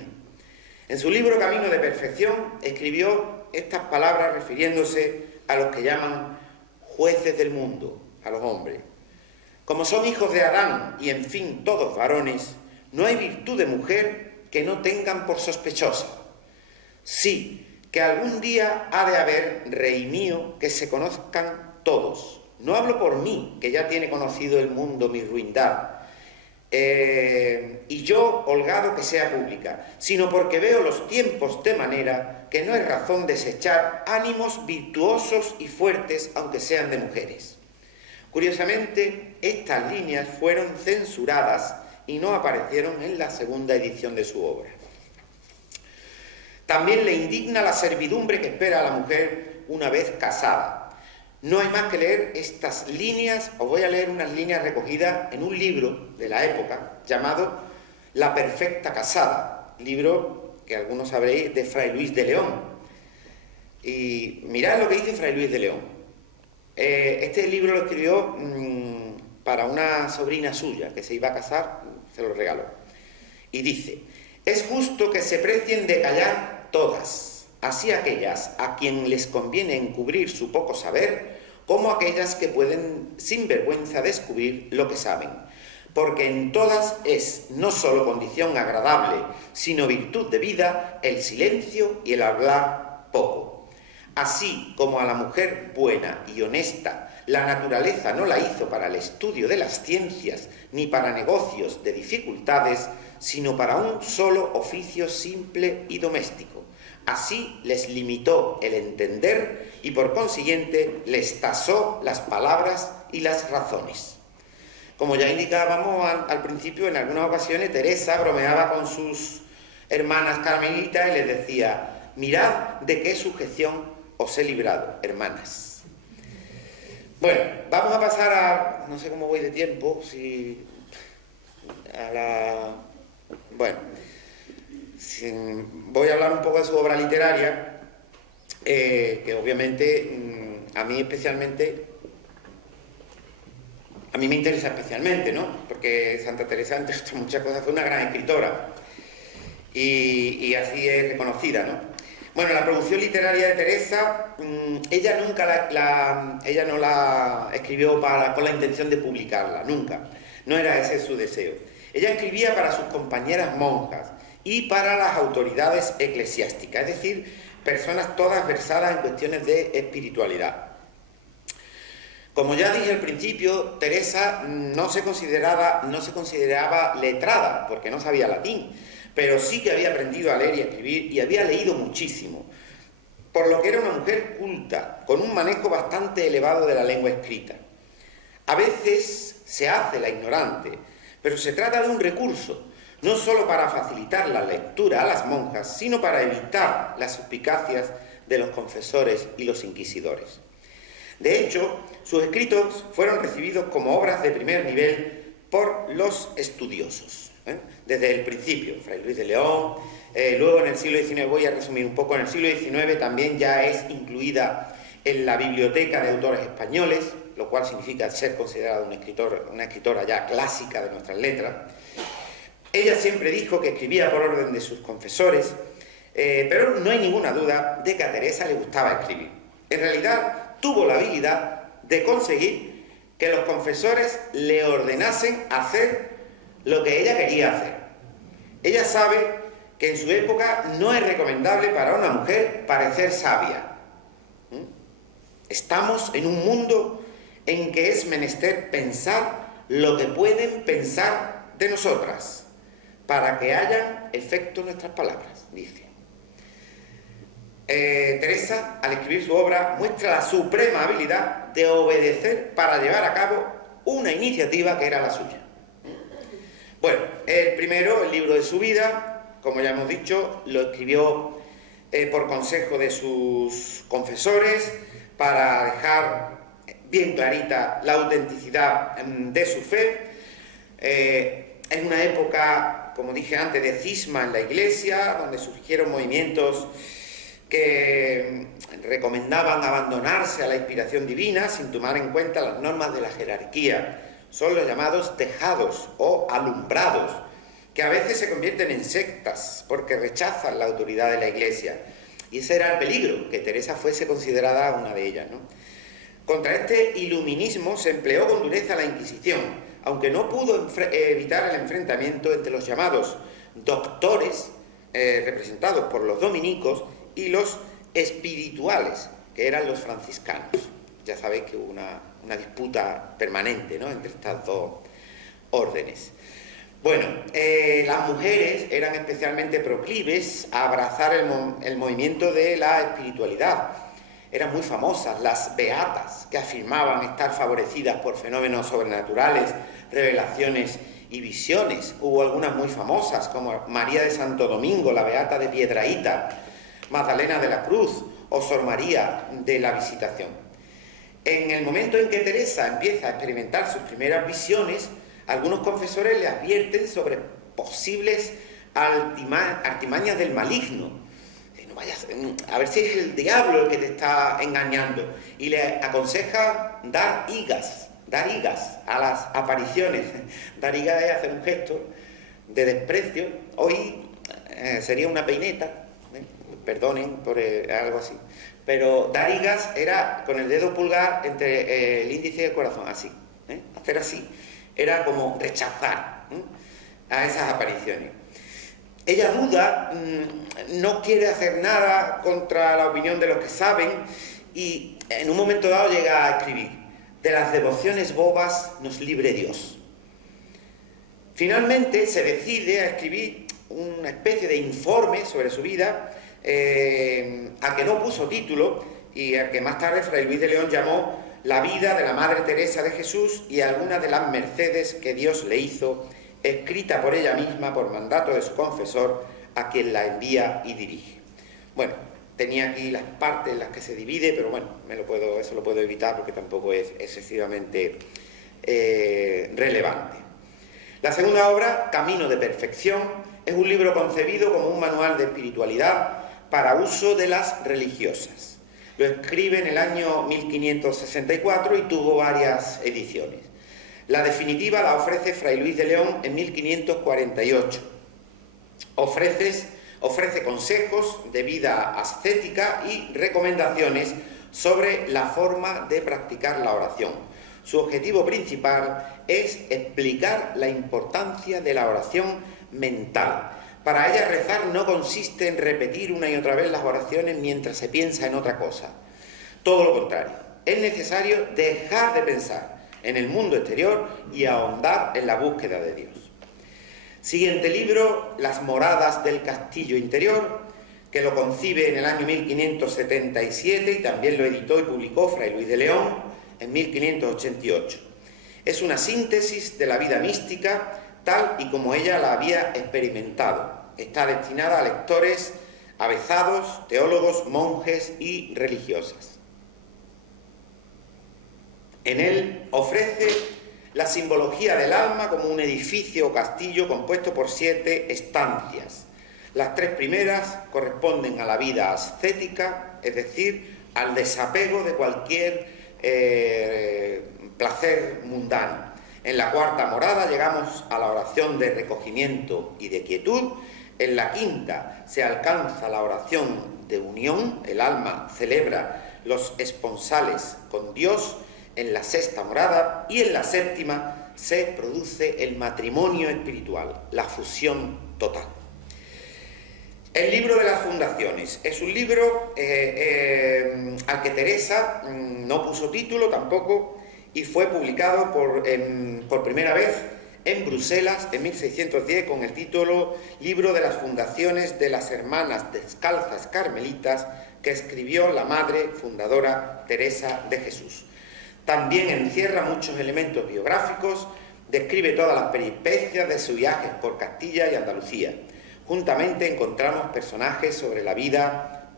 En su libro Camino de Perfección escribió estas palabras refiriéndose a los que llaman jueces del mundo, a los hombres. Como son hijos de Adán y, en fin, todos varones, no hay virtud de mujer que no tengan por sospechosa. Sí, que algún día ha de haber, rey mío, que se conozcan todos. No hablo por mí, que ya tiene conocido el mundo mi ruindad, y yo holgado que sea pública, sino porque veo los tiempos de manera que no es razón desechar ánimos virtuosos y fuertes, aunque sean de mujeres. Curiosamente, estas líneas fueron censuradas y no aparecieron en la segunda edición de su obra. También le indigna la servidumbre que espera a la mujer una vez casada. No hay más que leer estas líneas. Os voy a leer unas líneas recogidas en un libro de la época llamado La perfecta casada, libro que algunos sabréis de Fray Luis de León. Y mirad lo que dice Fray Luis de León. Este libro lo escribió para una sobrina suya que se iba a casar, se lo regaló. Y dice: es justo que se precien de callar todas, así aquellas a quien les conviene encubrir su poco saber, como aquellas que pueden sin vergüenza descubrir lo que saben, porque en todas es no solo condición agradable, sino virtud de vida, el silencio y el hablar poco. Así como a la mujer buena y honesta la naturaleza no la hizo para el estudio de las ciencias, ni para negocios de dificultades, sino para un solo oficio simple y doméstico. Así les limitó el entender y por consiguiente les tasó las palabras y las razones. Como ya indicábamos al principio, en algunas ocasiones Teresa bromeaba con sus hermanas carmelitas y les decía: mirad de qué sujeción os he librado, hermanas. Bueno, vamos a pasar a... no sé cómo voy de tiempo, si... a la... bueno... voy a hablar un poco de su obra literaria, que obviamente a mí me interesa especialmente, ¿no? Porque Santa Teresa, entre otras muchas cosas, fue una gran escritora y así es reconocida, ¿no? Bueno, la producción literaria de Teresa, ella no la escribió con la intención de publicarla, nunca. No era ese su deseo. Ella escribía para sus compañeras monjas y para las autoridades eclesiásticas, es decir, personas todas versadas en cuestiones de espiritualidad. Como ya dije al principio, Teresa no se consideraba letrada, porque no sabía latín, pero sí que había aprendido a leer y a escribir y había leído muchísimo, por lo que era una mujer culta, con un manejo bastante elevado de la lengua escrita. A veces se hace la ignorante, pero se trata de un recurso, no solo para facilitar la lectura a las monjas, sino para evitar las suspicacias de los confesores y los inquisidores. De hecho, sus escritos fueron recibidos como obras de primer nivel por los estudiosos, desde el principio. Fray Luis de León, luego en el siglo XIX, voy a resumir un poco, en el siglo XIX también ya es incluida en la biblioteca de autores españoles, lo cual significa ser considerada una escritora ya clásica de nuestras letras. Ella siempre dijo que escribía por orden de sus confesores, pero no hay ninguna duda de que a Teresa le gustaba escribir. En realidad, tuvo la habilidad de conseguir que los confesores le ordenasen hacer lo que ella quería hacer. Ella sabe que en su época no es recomendable para una mujer parecer sabia. Estamos en un mundo en que es menester pensar lo que pueden pensar de nosotras, para que hayan efecto nuestras palabras, dice. Teresa, al escribir su obra, muestra la suprema habilidad de obedecer para llevar a cabo una iniciativa que era la suya. Bueno, el libro de su vida, como ya hemos dicho, lo escribió por consejo de sus confesores, para dejar bien clarita la autenticidad de su fe. En una época, como dije antes, de cisma en la Iglesia, donde surgieron movimientos que recomendaban abandonarse a la inspiración divina sin tomar en cuenta las normas de la jerarquía. Son los llamados tejados o alumbrados, que a veces se convierten en sectas porque rechazan la autoridad de la Iglesia. Y ese era el peligro, que Teresa fuese considerada una de ellas, ¿no? Contra este iluminismo se empleó con dureza la Inquisición, aunque no pudo evitar el enfrentamiento entre los llamados doctores, representados por los dominicos, y los espirituales, que eran los franciscanos. Ya sabéis que hubo una disputa permanente, ¿no?, entre estas dos órdenes. Bueno, las mujeres eran especialmente proclives a abrazar el movimiento de la espiritualidad. Eran muy famosas las beatas, que afirmaban estar favorecidas por fenómenos sobrenaturales, revelaciones y visiones. Hubo algunas muy famosas, como María de Santo Domingo, la beata de Piedrahíta, Magdalena de la Cruz o Sor María de la Visitación. En el momento en que Teresa empieza a experimentar sus primeras visiones, algunos confesores le advierten sobre posibles artimañas del maligno. No vayas, a ver si es el diablo el que te está engañando. Y le aconseja dar higas a las apariciones. Dar higas es hacer un gesto de desprecio. Hoy sería una peineta, perdonen por algo así. Pero dar higas era con el dedo pulgar entre el índice y el corazón, así. Hacer así. Era como rechazar a esas apariciones. Ella duda, no quiere hacer nada contra la opinión de los que saben y en un momento dado llega a escribir: de las devociones bobas nos libre Dios. Finalmente se decide a escribir una especie de informe sobre su vida, a que no puso título y a que más tarde Fray Luis de León llamó La vida de la Madre Teresa de Jesús y algunas de las mercedes que Dios le hizo, escrita por ella misma por mandato de su confesor, a quien la envía y dirige. Bueno, tenía aquí las partes en las que se divide, pero bueno, eso lo puedo evitar porque tampoco es excesivamente relevante. La segunda obra, Camino de Perfección, es un libro concebido como un manual de espiritualidad para uso de las religiosas. Lo escribe en el año 1564 y tuvo varias ediciones. La definitiva la ofrece Fray Luis de León en 1548. Ofrece consejos de vida ascética y recomendaciones sobre la forma de practicar la oración. Su objetivo principal es explicar la importancia de la oración mental. Para ella rezar no consiste en repetir una y otra vez las oraciones mientras se piensa en otra cosa. Todo lo contrario, es necesario dejar de pensar en el mundo exterior y ahondar en la búsqueda de Dios. Siguiente libro, Las moradas del castillo interior, que lo concibe en el año 1577 y también lo editó y publicó Fray Luis de León en 1588. Es una síntesis de la vida mística tal y como ella la había experimentado. Está destinada a lectores avezados, teólogos, monjes y religiosas. En él ofrece la simbología del alma como un edificio o castillo compuesto por 7 estancias. Las 3 primeras corresponden a la vida ascética, es decir, al desapego de cualquier placer mundano. En la 4ª morada llegamos a la oración de recogimiento y de quietud. En la 5ª se alcanza la oración de unión, el alma celebra los esponsales con Dios. En la 6ª morada y en la 7ª se produce el matrimonio espiritual, la fusión total. El libro de las fundaciones es un libro al que Teresa no puso título tampoco y fue publicado por primera vez en Bruselas en 1610 con el título Libro de las fundaciones de las Hermanas Descalzas Carmelitas, que escribió la madre fundadora Teresa de Jesús. También encierra muchos elementos biográficos, describe todas las peripecias de sus viajes por Castilla y Andalucía. Juntamente encontramos pasajes sobre la vida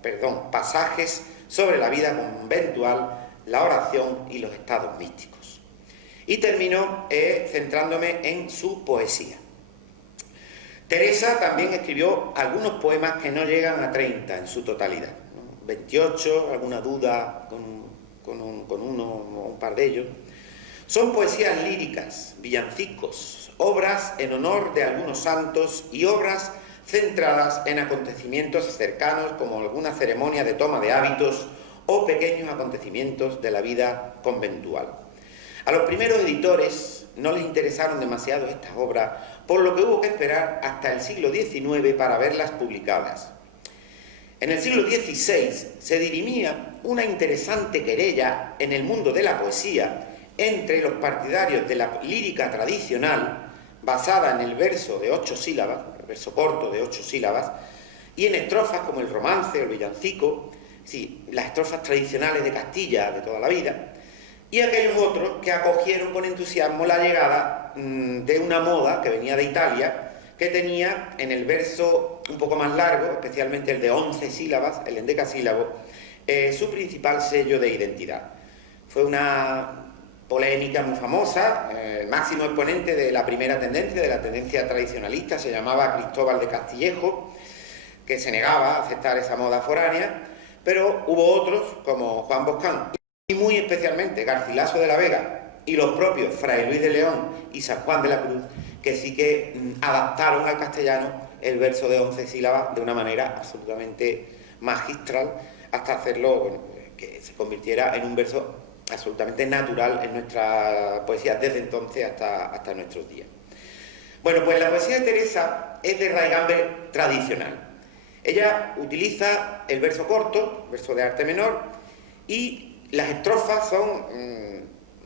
conventual, la oración y los estados místicos. Y termino centrándome en su poesía. Teresa también escribió algunos poemas que no llegan a 30 en su totalidad, ¿no? 28, alguna duda con uno o un par de ellos. Son poesías líricas, villancicos, obras en honor de algunos santos y obras centradas en acontecimientos cercanos como alguna ceremonia de toma de hábitos o pequeños acontecimientos de la vida conventual. A los primeros editores no les interesaron demasiado estas obras, por lo que hubo que esperar hasta el siglo XIX para verlas publicadas. En el siglo XVI se dirimía una interesante querella en el mundo de la poesía entre los partidarios de la lírica tradicional, basada en el verso de 8 sílabas, el verso corto de 8 sílabas, y en estrofas como el romance o el villancico, sí, las estrofas tradicionales de Castilla de toda la vida, y aquellos otros que acogieron con entusiasmo la llegada de una moda que venía de Italia, que tenía en el verso un poco más largo, especialmente el de 11 sílabas, el endecasílabo, su principal sello de identidad. Fue una polémica muy famosa, el máximo exponente de la primera tendencia, de la tendencia tradicionalista, se llamaba Cristóbal de Castillejo, que se negaba a aceptar esa moda foránea, pero hubo otros, como Juan Boscán, y muy especialmente Garcilaso de la Vega, y los propios Fray Luis de León y San Juan de la Cruz, que sí que adaptaron al castellano el verso de 11 sílabas de una manera absolutamente magistral, hasta hacerlo, bueno, que se convirtiera en un verso absolutamente natural en nuestra poesía desde entonces hasta nuestros días. Bueno, pues la poesía de Teresa es de raigambre tradicional. Ella utiliza el verso corto, verso de arte menor, y las estrofas son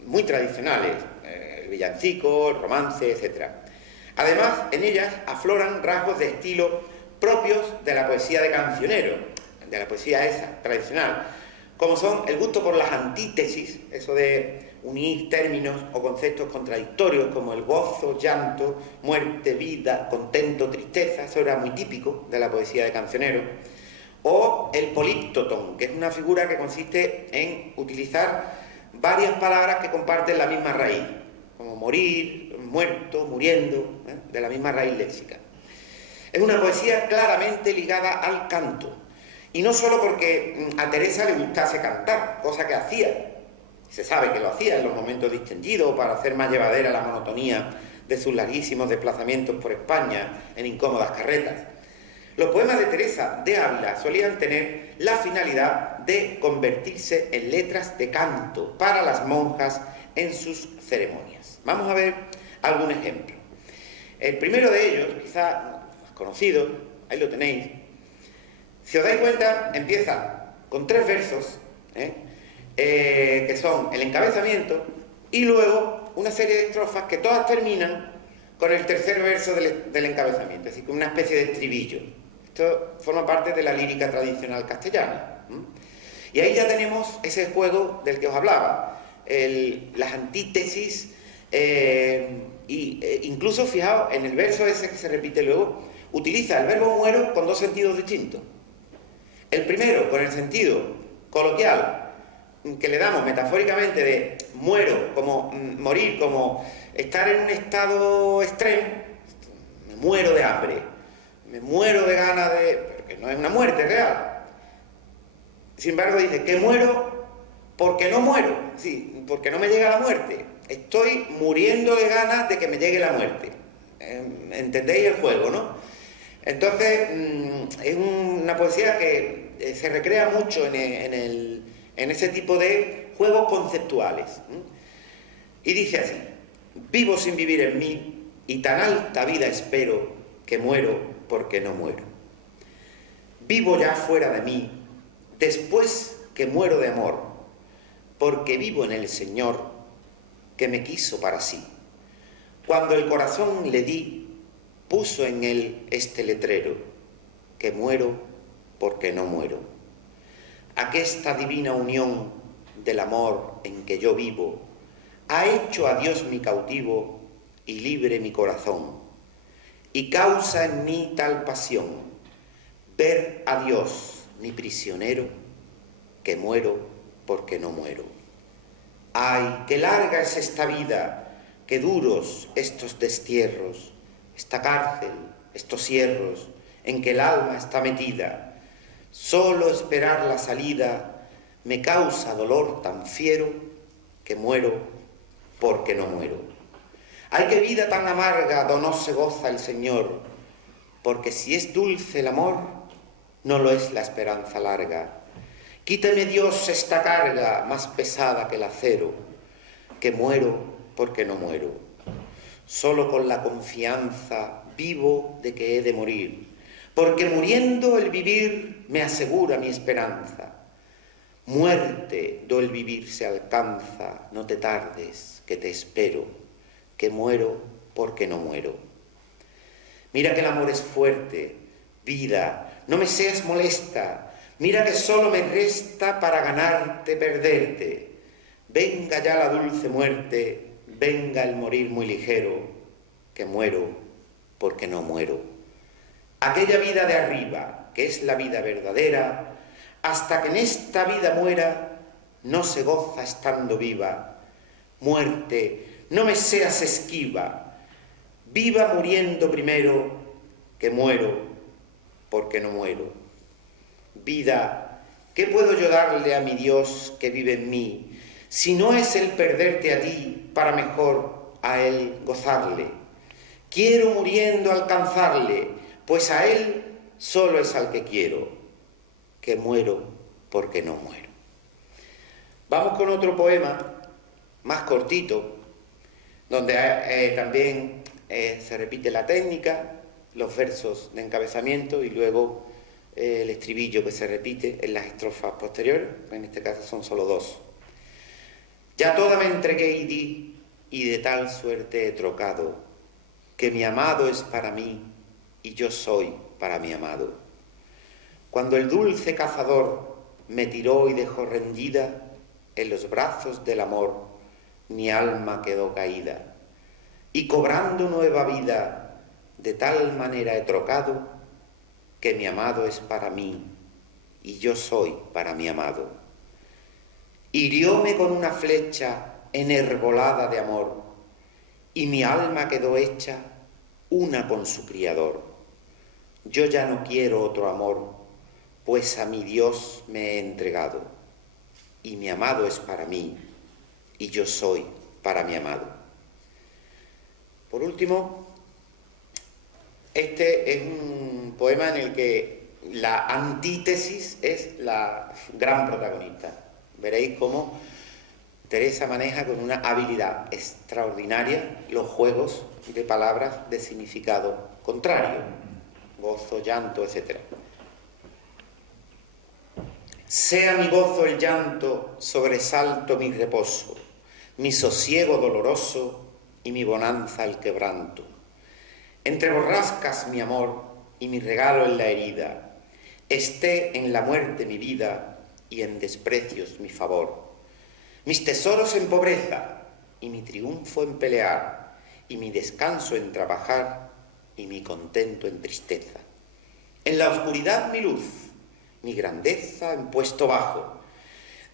muy tradicionales, el villancico, el romance, etc. Además, en ellas afloran rasgos de estilo propios de la poesía de cancionero, de la poesía esa, tradicional, como son el gusto por las antítesis, eso de unir términos o conceptos contradictorios como el gozo, llanto, muerte, vida, contento, tristeza, eso era muy típico de la poesía de cancionero, o el políptoton, que es una figura que consiste en utilizar varias palabras que comparten la misma raíz, como morir, muerto, muriendo, de la misma raíz léxica. Es una poesía claramente ligada al canto, y no solo porque a Teresa le gustase cantar, cosa que hacía, se sabe que lo hacía en los momentos distendidos para hacer más llevadera la monotonía de sus larguísimos desplazamientos por España en incómodas carretas. Los poemas de Teresa de Ávila solían tener la finalidad de convertirse en letras de canto para las monjas en sus ceremonias. Vamos a ver algún ejemplo. El primero de ellos, quizá más conocido, ahí lo tenéis. Si os dais cuenta, empieza con 3 versos, que son el encabezamiento y luego una serie de estrofas que todas terminan con el tercer verso del encabezamiento, es decir, con una especie de estribillo. Esto forma parte de la lírica tradicional castellana. Y ahí ya tenemos ese juego del que os hablaba, las antítesis, incluso, fijaos, en el verso ese que se repite luego, utiliza el verbo muero con 2 sentidos distintos. El primero, con el sentido coloquial, que le damos metafóricamente de muero, como morir, como estar en un estado extremo, me muero de hambre, me muero de ganas de... porque no es una muerte real. Sin embargo dice que muero porque no muero, sí, porque no me llega la muerte. Estoy muriendo de ganas de que me llegue la muerte. ¿Entendéis el juego, no? Entonces, es una poesía que se recrea mucho en ese tipo de juegos conceptuales. Y dice así: vivo sin vivir en mí, y tan alta vida espero, que muero porque no muero. Vivo ya fuera de mí, después que muero de amor, porque vivo en el Señor, que me quiso para sí. Cuando el corazón le di, puso en él este letrero, que muero porque no muero. Aquesta divina unión del amor en que yo vivo ha hecho a Dios mi cautivo y libre mi corazón, y causa en mí tal pasión, ver a Dios mi prisionero, que muero porque no muero. Ay, qué larga es esta vida, qué duros estos destierros, esta cárcel, estos hierros en que el alma está metida. Solo esperar la salida me causa dolor tan fiero, que muero porque no muero. Ay, qué vida tan amarga do no se goza el Señor, porque si es dulce el amor, no lo es la esperanza larga. Quítame, Dios, esta carga más pesada que el acero, que muero porque no muero. Solo con la confianza vivo de que he de morir, porque muriendo el vivir me asegura mi esperanza. Muerte, do el vivir se alcanza, no te tardes, que te espero, que muero porque no muero. Mira que el amor es fuerte, vida, no me seas molesta, mira que solo me resta para ganarte, perderte. Venga ya la dulce muerte, venga el morir muy ligero, que muero porque no muero. Aquella vida de arriba, que es la vida verdadera, hasta que en esta vida muera, no se goza estando viva. Muerte, no me seas esquiva, viva muriendo primero, que muero porque no muero. Vida, ¿qué puedo yo darle a mi Dios que vive en mí, si no es el perderte a ti para mejor a Él gozarle? Quiero muriendo alcanzarle, pues a Él solo es al que quiero, que muero porque no muero. Vamos con otro poema más cortito, donde también se repite la técnica, los versos de encabezamiento y luego el estribillo que se repite en las estrofas posteriores, en este caso son solo dos. Ya toda me entregué y di, y de tal suerte he trocado, que mi amado es para mí y yo soy para mi amado. Cuando el dulce cazador me tiró y dejó rendida, en los brazos del amor mi alma quedó caída, y cobrando nueva vida, de tal manera he trocado, que mi amado es para mí y yo soy para mi amado. Hirióme con una flecha enervolada de amor, y mi alma quedó hecha una con su Criador. Yo ya no quiero otro amor, pues a mi Dios me he entregado, y mi amado es para mí, y yo soy para mi amado. Por último, este es un poema en el que la antítesis es la gran protagonista. Veréis cómo Teresa maneja con una habilidad extraordinaria los juegos de palabras de significado contrario, gozo, llanto, etc. Sea mi gozo el llanto, sobresalto mi reposo, mi sosiego doloroso y mi bonanza el quebranto. Entre borrascas mi amor y mi regalo en la herida, esté en la muerte mi vida y en desprecios mi favor. Mis tesoros en pobreza y mi triunfo en pelear, y mi descanso en trabajar y mi contento en tristeza. En la oscuridad mi luz, mi grandeza en puesto bajo,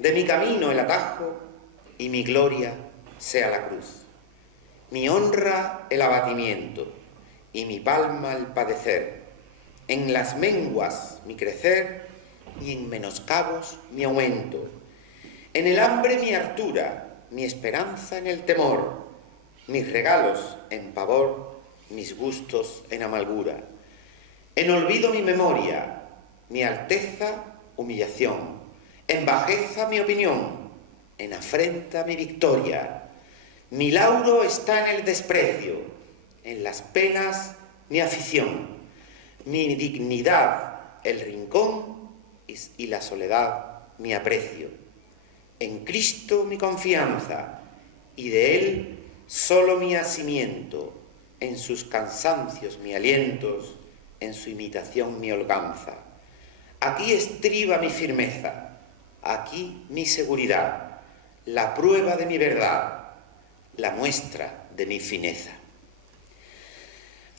de mi camino el atajo y mi gloria sea la cruz. Mi honra el abatimiento y mi palma el padecer, en las menguas mi crecer y en menoscabos mi aumento, en el hambre mi hartura, mi esperanza en el temor, mis regalos en pavor, mis gustos en amargura, en olvido mi memoria, mi alteza humillación, en bajeza mi opinión, en afrenta mi victoria. Mi lauro está en el desprecio, en las penas mi afición, mi dignidad el rincón y la soledad mi aprecio. En Cristo mi confianza y de Él solo mi asimiento, en sus cansancios mi alientos, en su imitación mi holganza. Aquí estriba mi firmeza, aquí mi seguridad, la prueba de mi verdad, la muestra de mi fineza.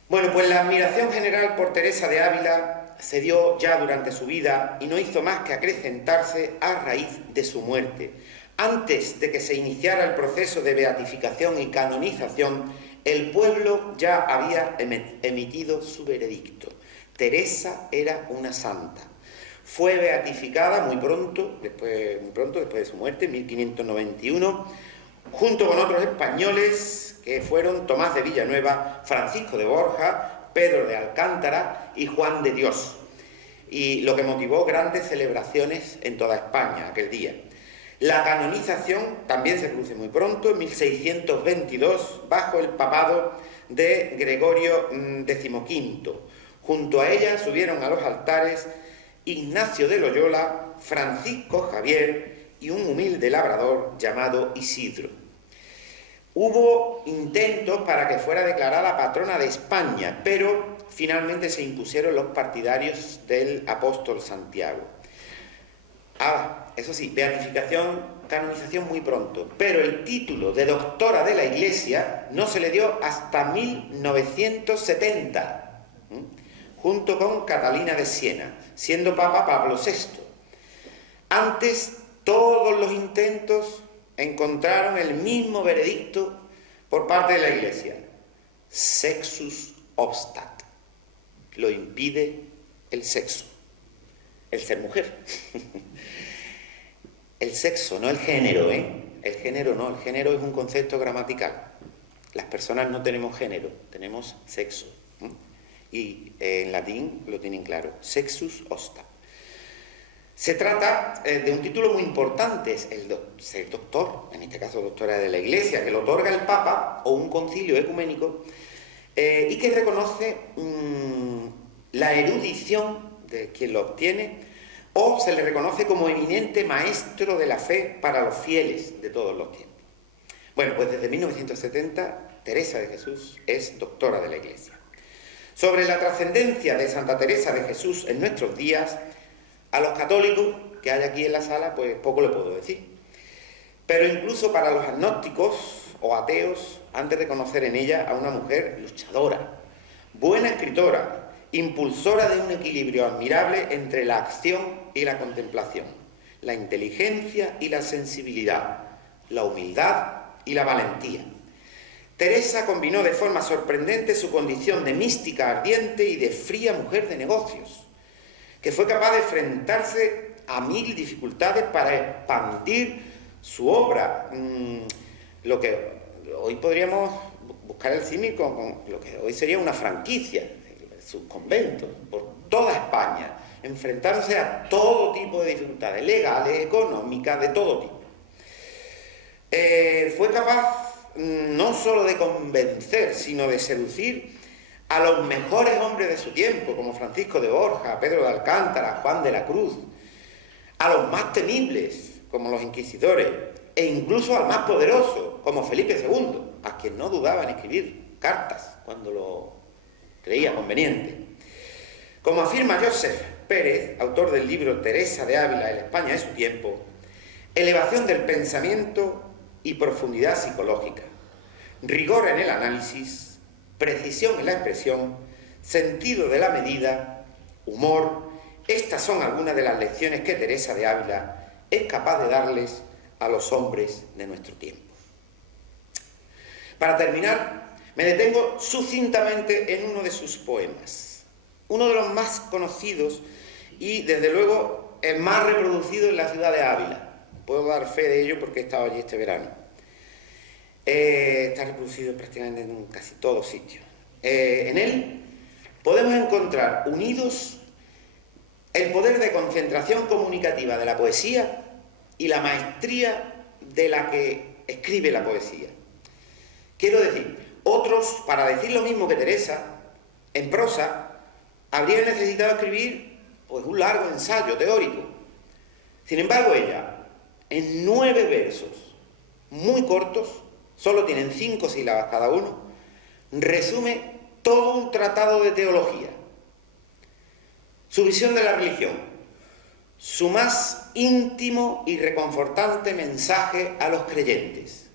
Bueno, pues la admiración general por Teresa de Ávila se dio ya durante su vida y no hizo más que acrecentarse a raíz de su muerte. Antes de que se iniciara el proceso de beatificación y canonización, el pueblo ya había emitido su veredicto. Teresa era una santa. Fue beatificada muy pronto después de su muerte, en 1591, junto con otros españoles que fueron Tomás de Villanueva, Francisco de Borja, Pedro de Alcántara y Juan de Dios, y lo que motivó grandes celebraciones en toda España aquel día. La canonización también se produce muy pronto, en 1622, bajo el papado de Gregorio XV. Junto a ella subieron a los altares Ignacio de Loyola, Francisco Javier y un humilde labrador llamado Isidro. Hubo intentos para que fuera declarada patrona de España, pero finalmente se impusieron los partidarios del apóstol Santiago. Eso sí, beatificación, canonización muy pronto, pero el título de doctora de la Iglesia no se le dio hasta 1970, junto con Catalina de Siena, siendo Papa Pablo VI. Antes, todos los intentos encontraron el mismo veredicto por parte de la Iglesia: sexus obstat, lo impide el sexo, el ser mujer. El sexo, no el género, El género no, el género es un concepto gramatical. Las personas no tenemos género, tenemos sexo. Y en latín lo tienen claro, sexus obstat. Se trata de un título muy importante, es el ser doctor, en este caso doctora de la Iglesia, que lo otorga el Papa o un concilio ecuménico, y que reconoce la erudición de quien lo obtiene, o se le reconoce como eminente maestro de la fe para los fieles de todos los tiempos. Bueno, pues desde 1970 Teresa de Jesús es doctora de la Iglesia. Sobre la trascendencia de Santa Teresa de Jesús en nuestros días, a los católicos que hay aquí en la sala, pues poco le puedo decir. Pero incluso para los agnósticos o ateos han de reconocer en ella a una mujer luchadora, buena escritora, impulsora de un equilibrio admirable entre la acción y la contemplación, la inteligencia y la sensibilidad, la humildad y la valentía. Teresa combinó de forma sorprendente su condición de mística ardiente y de fría mujer de negocios, que fue capaz de enfrentarse a 1000 dificultades para expandir su obra, lo que hoy podríamos buscar el símil con lo que hoy sería una franquicia, sus conventos, por toda España, enfrentándose a todo tipo de dificultades, legales, económicas, de todo tipo. Fue capaz no solo de convencer, sino de seducir a los mejores hombres de su tiempo, como Francisco de Borja, Pedro de Alcántara, Juan de la Cruz, a los más temibles, como los inquisidores, e incluso al más poderoso, como Felipe II, a quien no dudaba en escribir cartas cuando lo creía conveniente. Como afirma Joseph Pérez, autor del libro Teresa de Ávila en la España de su tiempo, elevación del pensamiento y profundidad psicológica, rigor en el análisis, precisión en la expresión, sentido de la medida, humor. Estas son algunas de las lecciones que Teresa de Ávila es capaz de darles a los hombres de nuestro tiempo. Para terminar, me detengo sucintamente en uno de sus poemas, uno de los más conocidos y, desde luego, el más reproducido en la ciudad de Ávila. Puedo dar fe de ello porque he estado allí este verano. Está reproducido prácticamente en casi todos sitios. En él podemos encontrar unidos el poder de concentración comunicativa de la poesía y la maestría de la que escribe la poesía. Quiero decir, otros, para decir lo mismo que Teresa, en prosa, habrían necesitado escribir pues un largo ensayo teórico. Sin embargo, ella, en 9 versos muy cortos, solo tienen 5 sílabas cada uno, resume todo un tratado de teología, su visión de la religión, su más íntimo y reconfortante mensaje a los creyentes.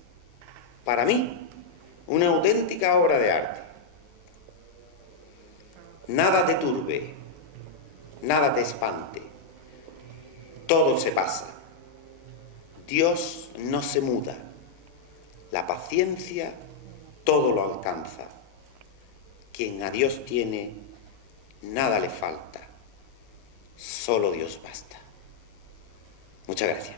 Para mí, una auténtica obra de arte. Nada te turbe, nada te espante, todo se pasa. Dios no se muda, la paciencia todo lo alcanza. Quien a Dios tiene, nada le falta, solo Dios basta. Muchas gracias.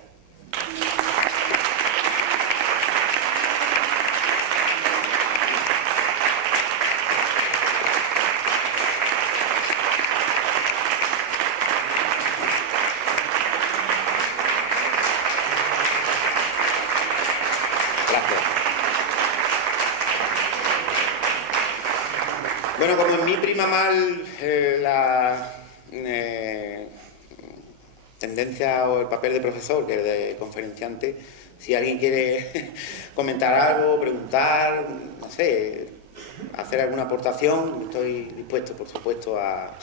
Gracias. Bueno, como en mí prima mal la tendencia o el papel de profesor que el de conferenciante, si alguien quiere comentar algo, preguntar, no sé, hacer alguna aportación, estoy dispuesto, por supuesto, a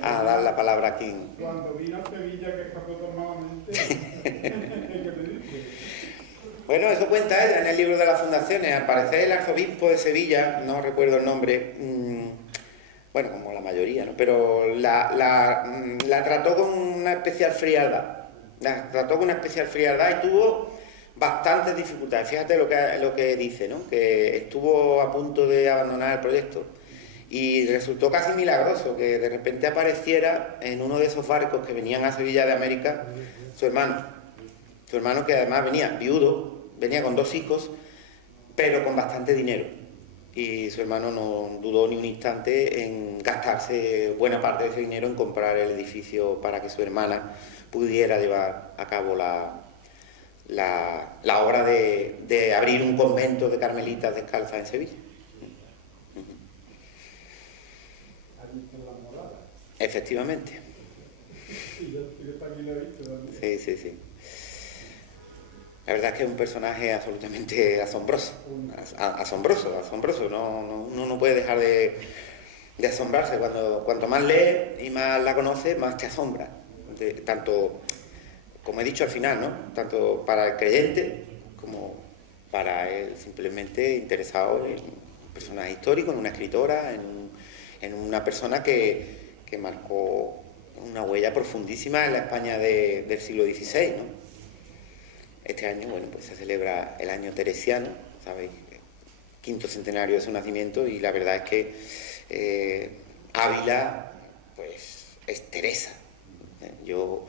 dar la palabra a quien... Cuando vino a Sevilla, que escapó normalmente, ¿qué te dice? Bueno, eso cuenta ella en el libro de las fundaciones. Al parecer el arzobispo de Sevilla, no recuerdo el nombre, bueno, como la mayoría, ¿no? Pero la trató con una especial frialdad. La trató con una especial frialdad y tuvo bastantes dificultades. Fíjate lo que dice, ¿no? Que estuvo a punto de abandonar el proyecto. Y resultó casi milagroso que de repente apareciera en uno de esos barcos que venían a Sevilla de América su hermano. Su hermano, que además venía viudo, venía con 2 hijos, pero con bastante dinero. Y su hermano no dudó ni un instante en gastarse buena parte de ese dinero en comprar el edificio para que su hermana pudiera llevar a cabo la obra de abrir un convento de carmelitas descalzas en Sevilla. Efectivamente. Yo también lo he visto también. Sí. La verdad es que es un personaje absolutamente asombroso. Asombroso. Uno no puede dejar de asombrarse. Cuanto más lee y más la conoce, más te asombra. Tanto, como he dicho al final, ¿no? Tanto para el creyente como para el simplemente interesado en un personaje histórico, en una escritora, en una persona que marcó una huella profundísima en la España del siglo XVI, ¿no? Este año, bueno, pues se celebra el año teresiano, ¿sabéis? 5º centenario de su nacimiento, y la verdad es que Ávila, pues, es Teresa. Yo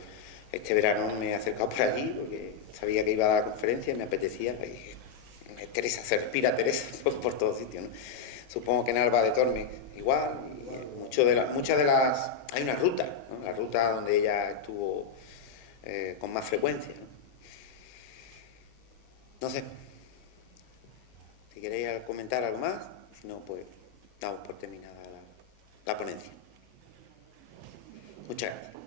este verano me he acercado por allí porque sabía que iba a dar la conferencia y me apetecía. Y Teresa, se respira Teresa por todos sitios, ¿no? Supongo que en Alba de Tormes igual, y muchas de las... Hay una ruta, ¿no? La ruta donde ella estuvo con más frecuencia, ¿no? No sé, si queréis comentar algo más, si no, pues damos por terminada la ponencia. Muchas gracias.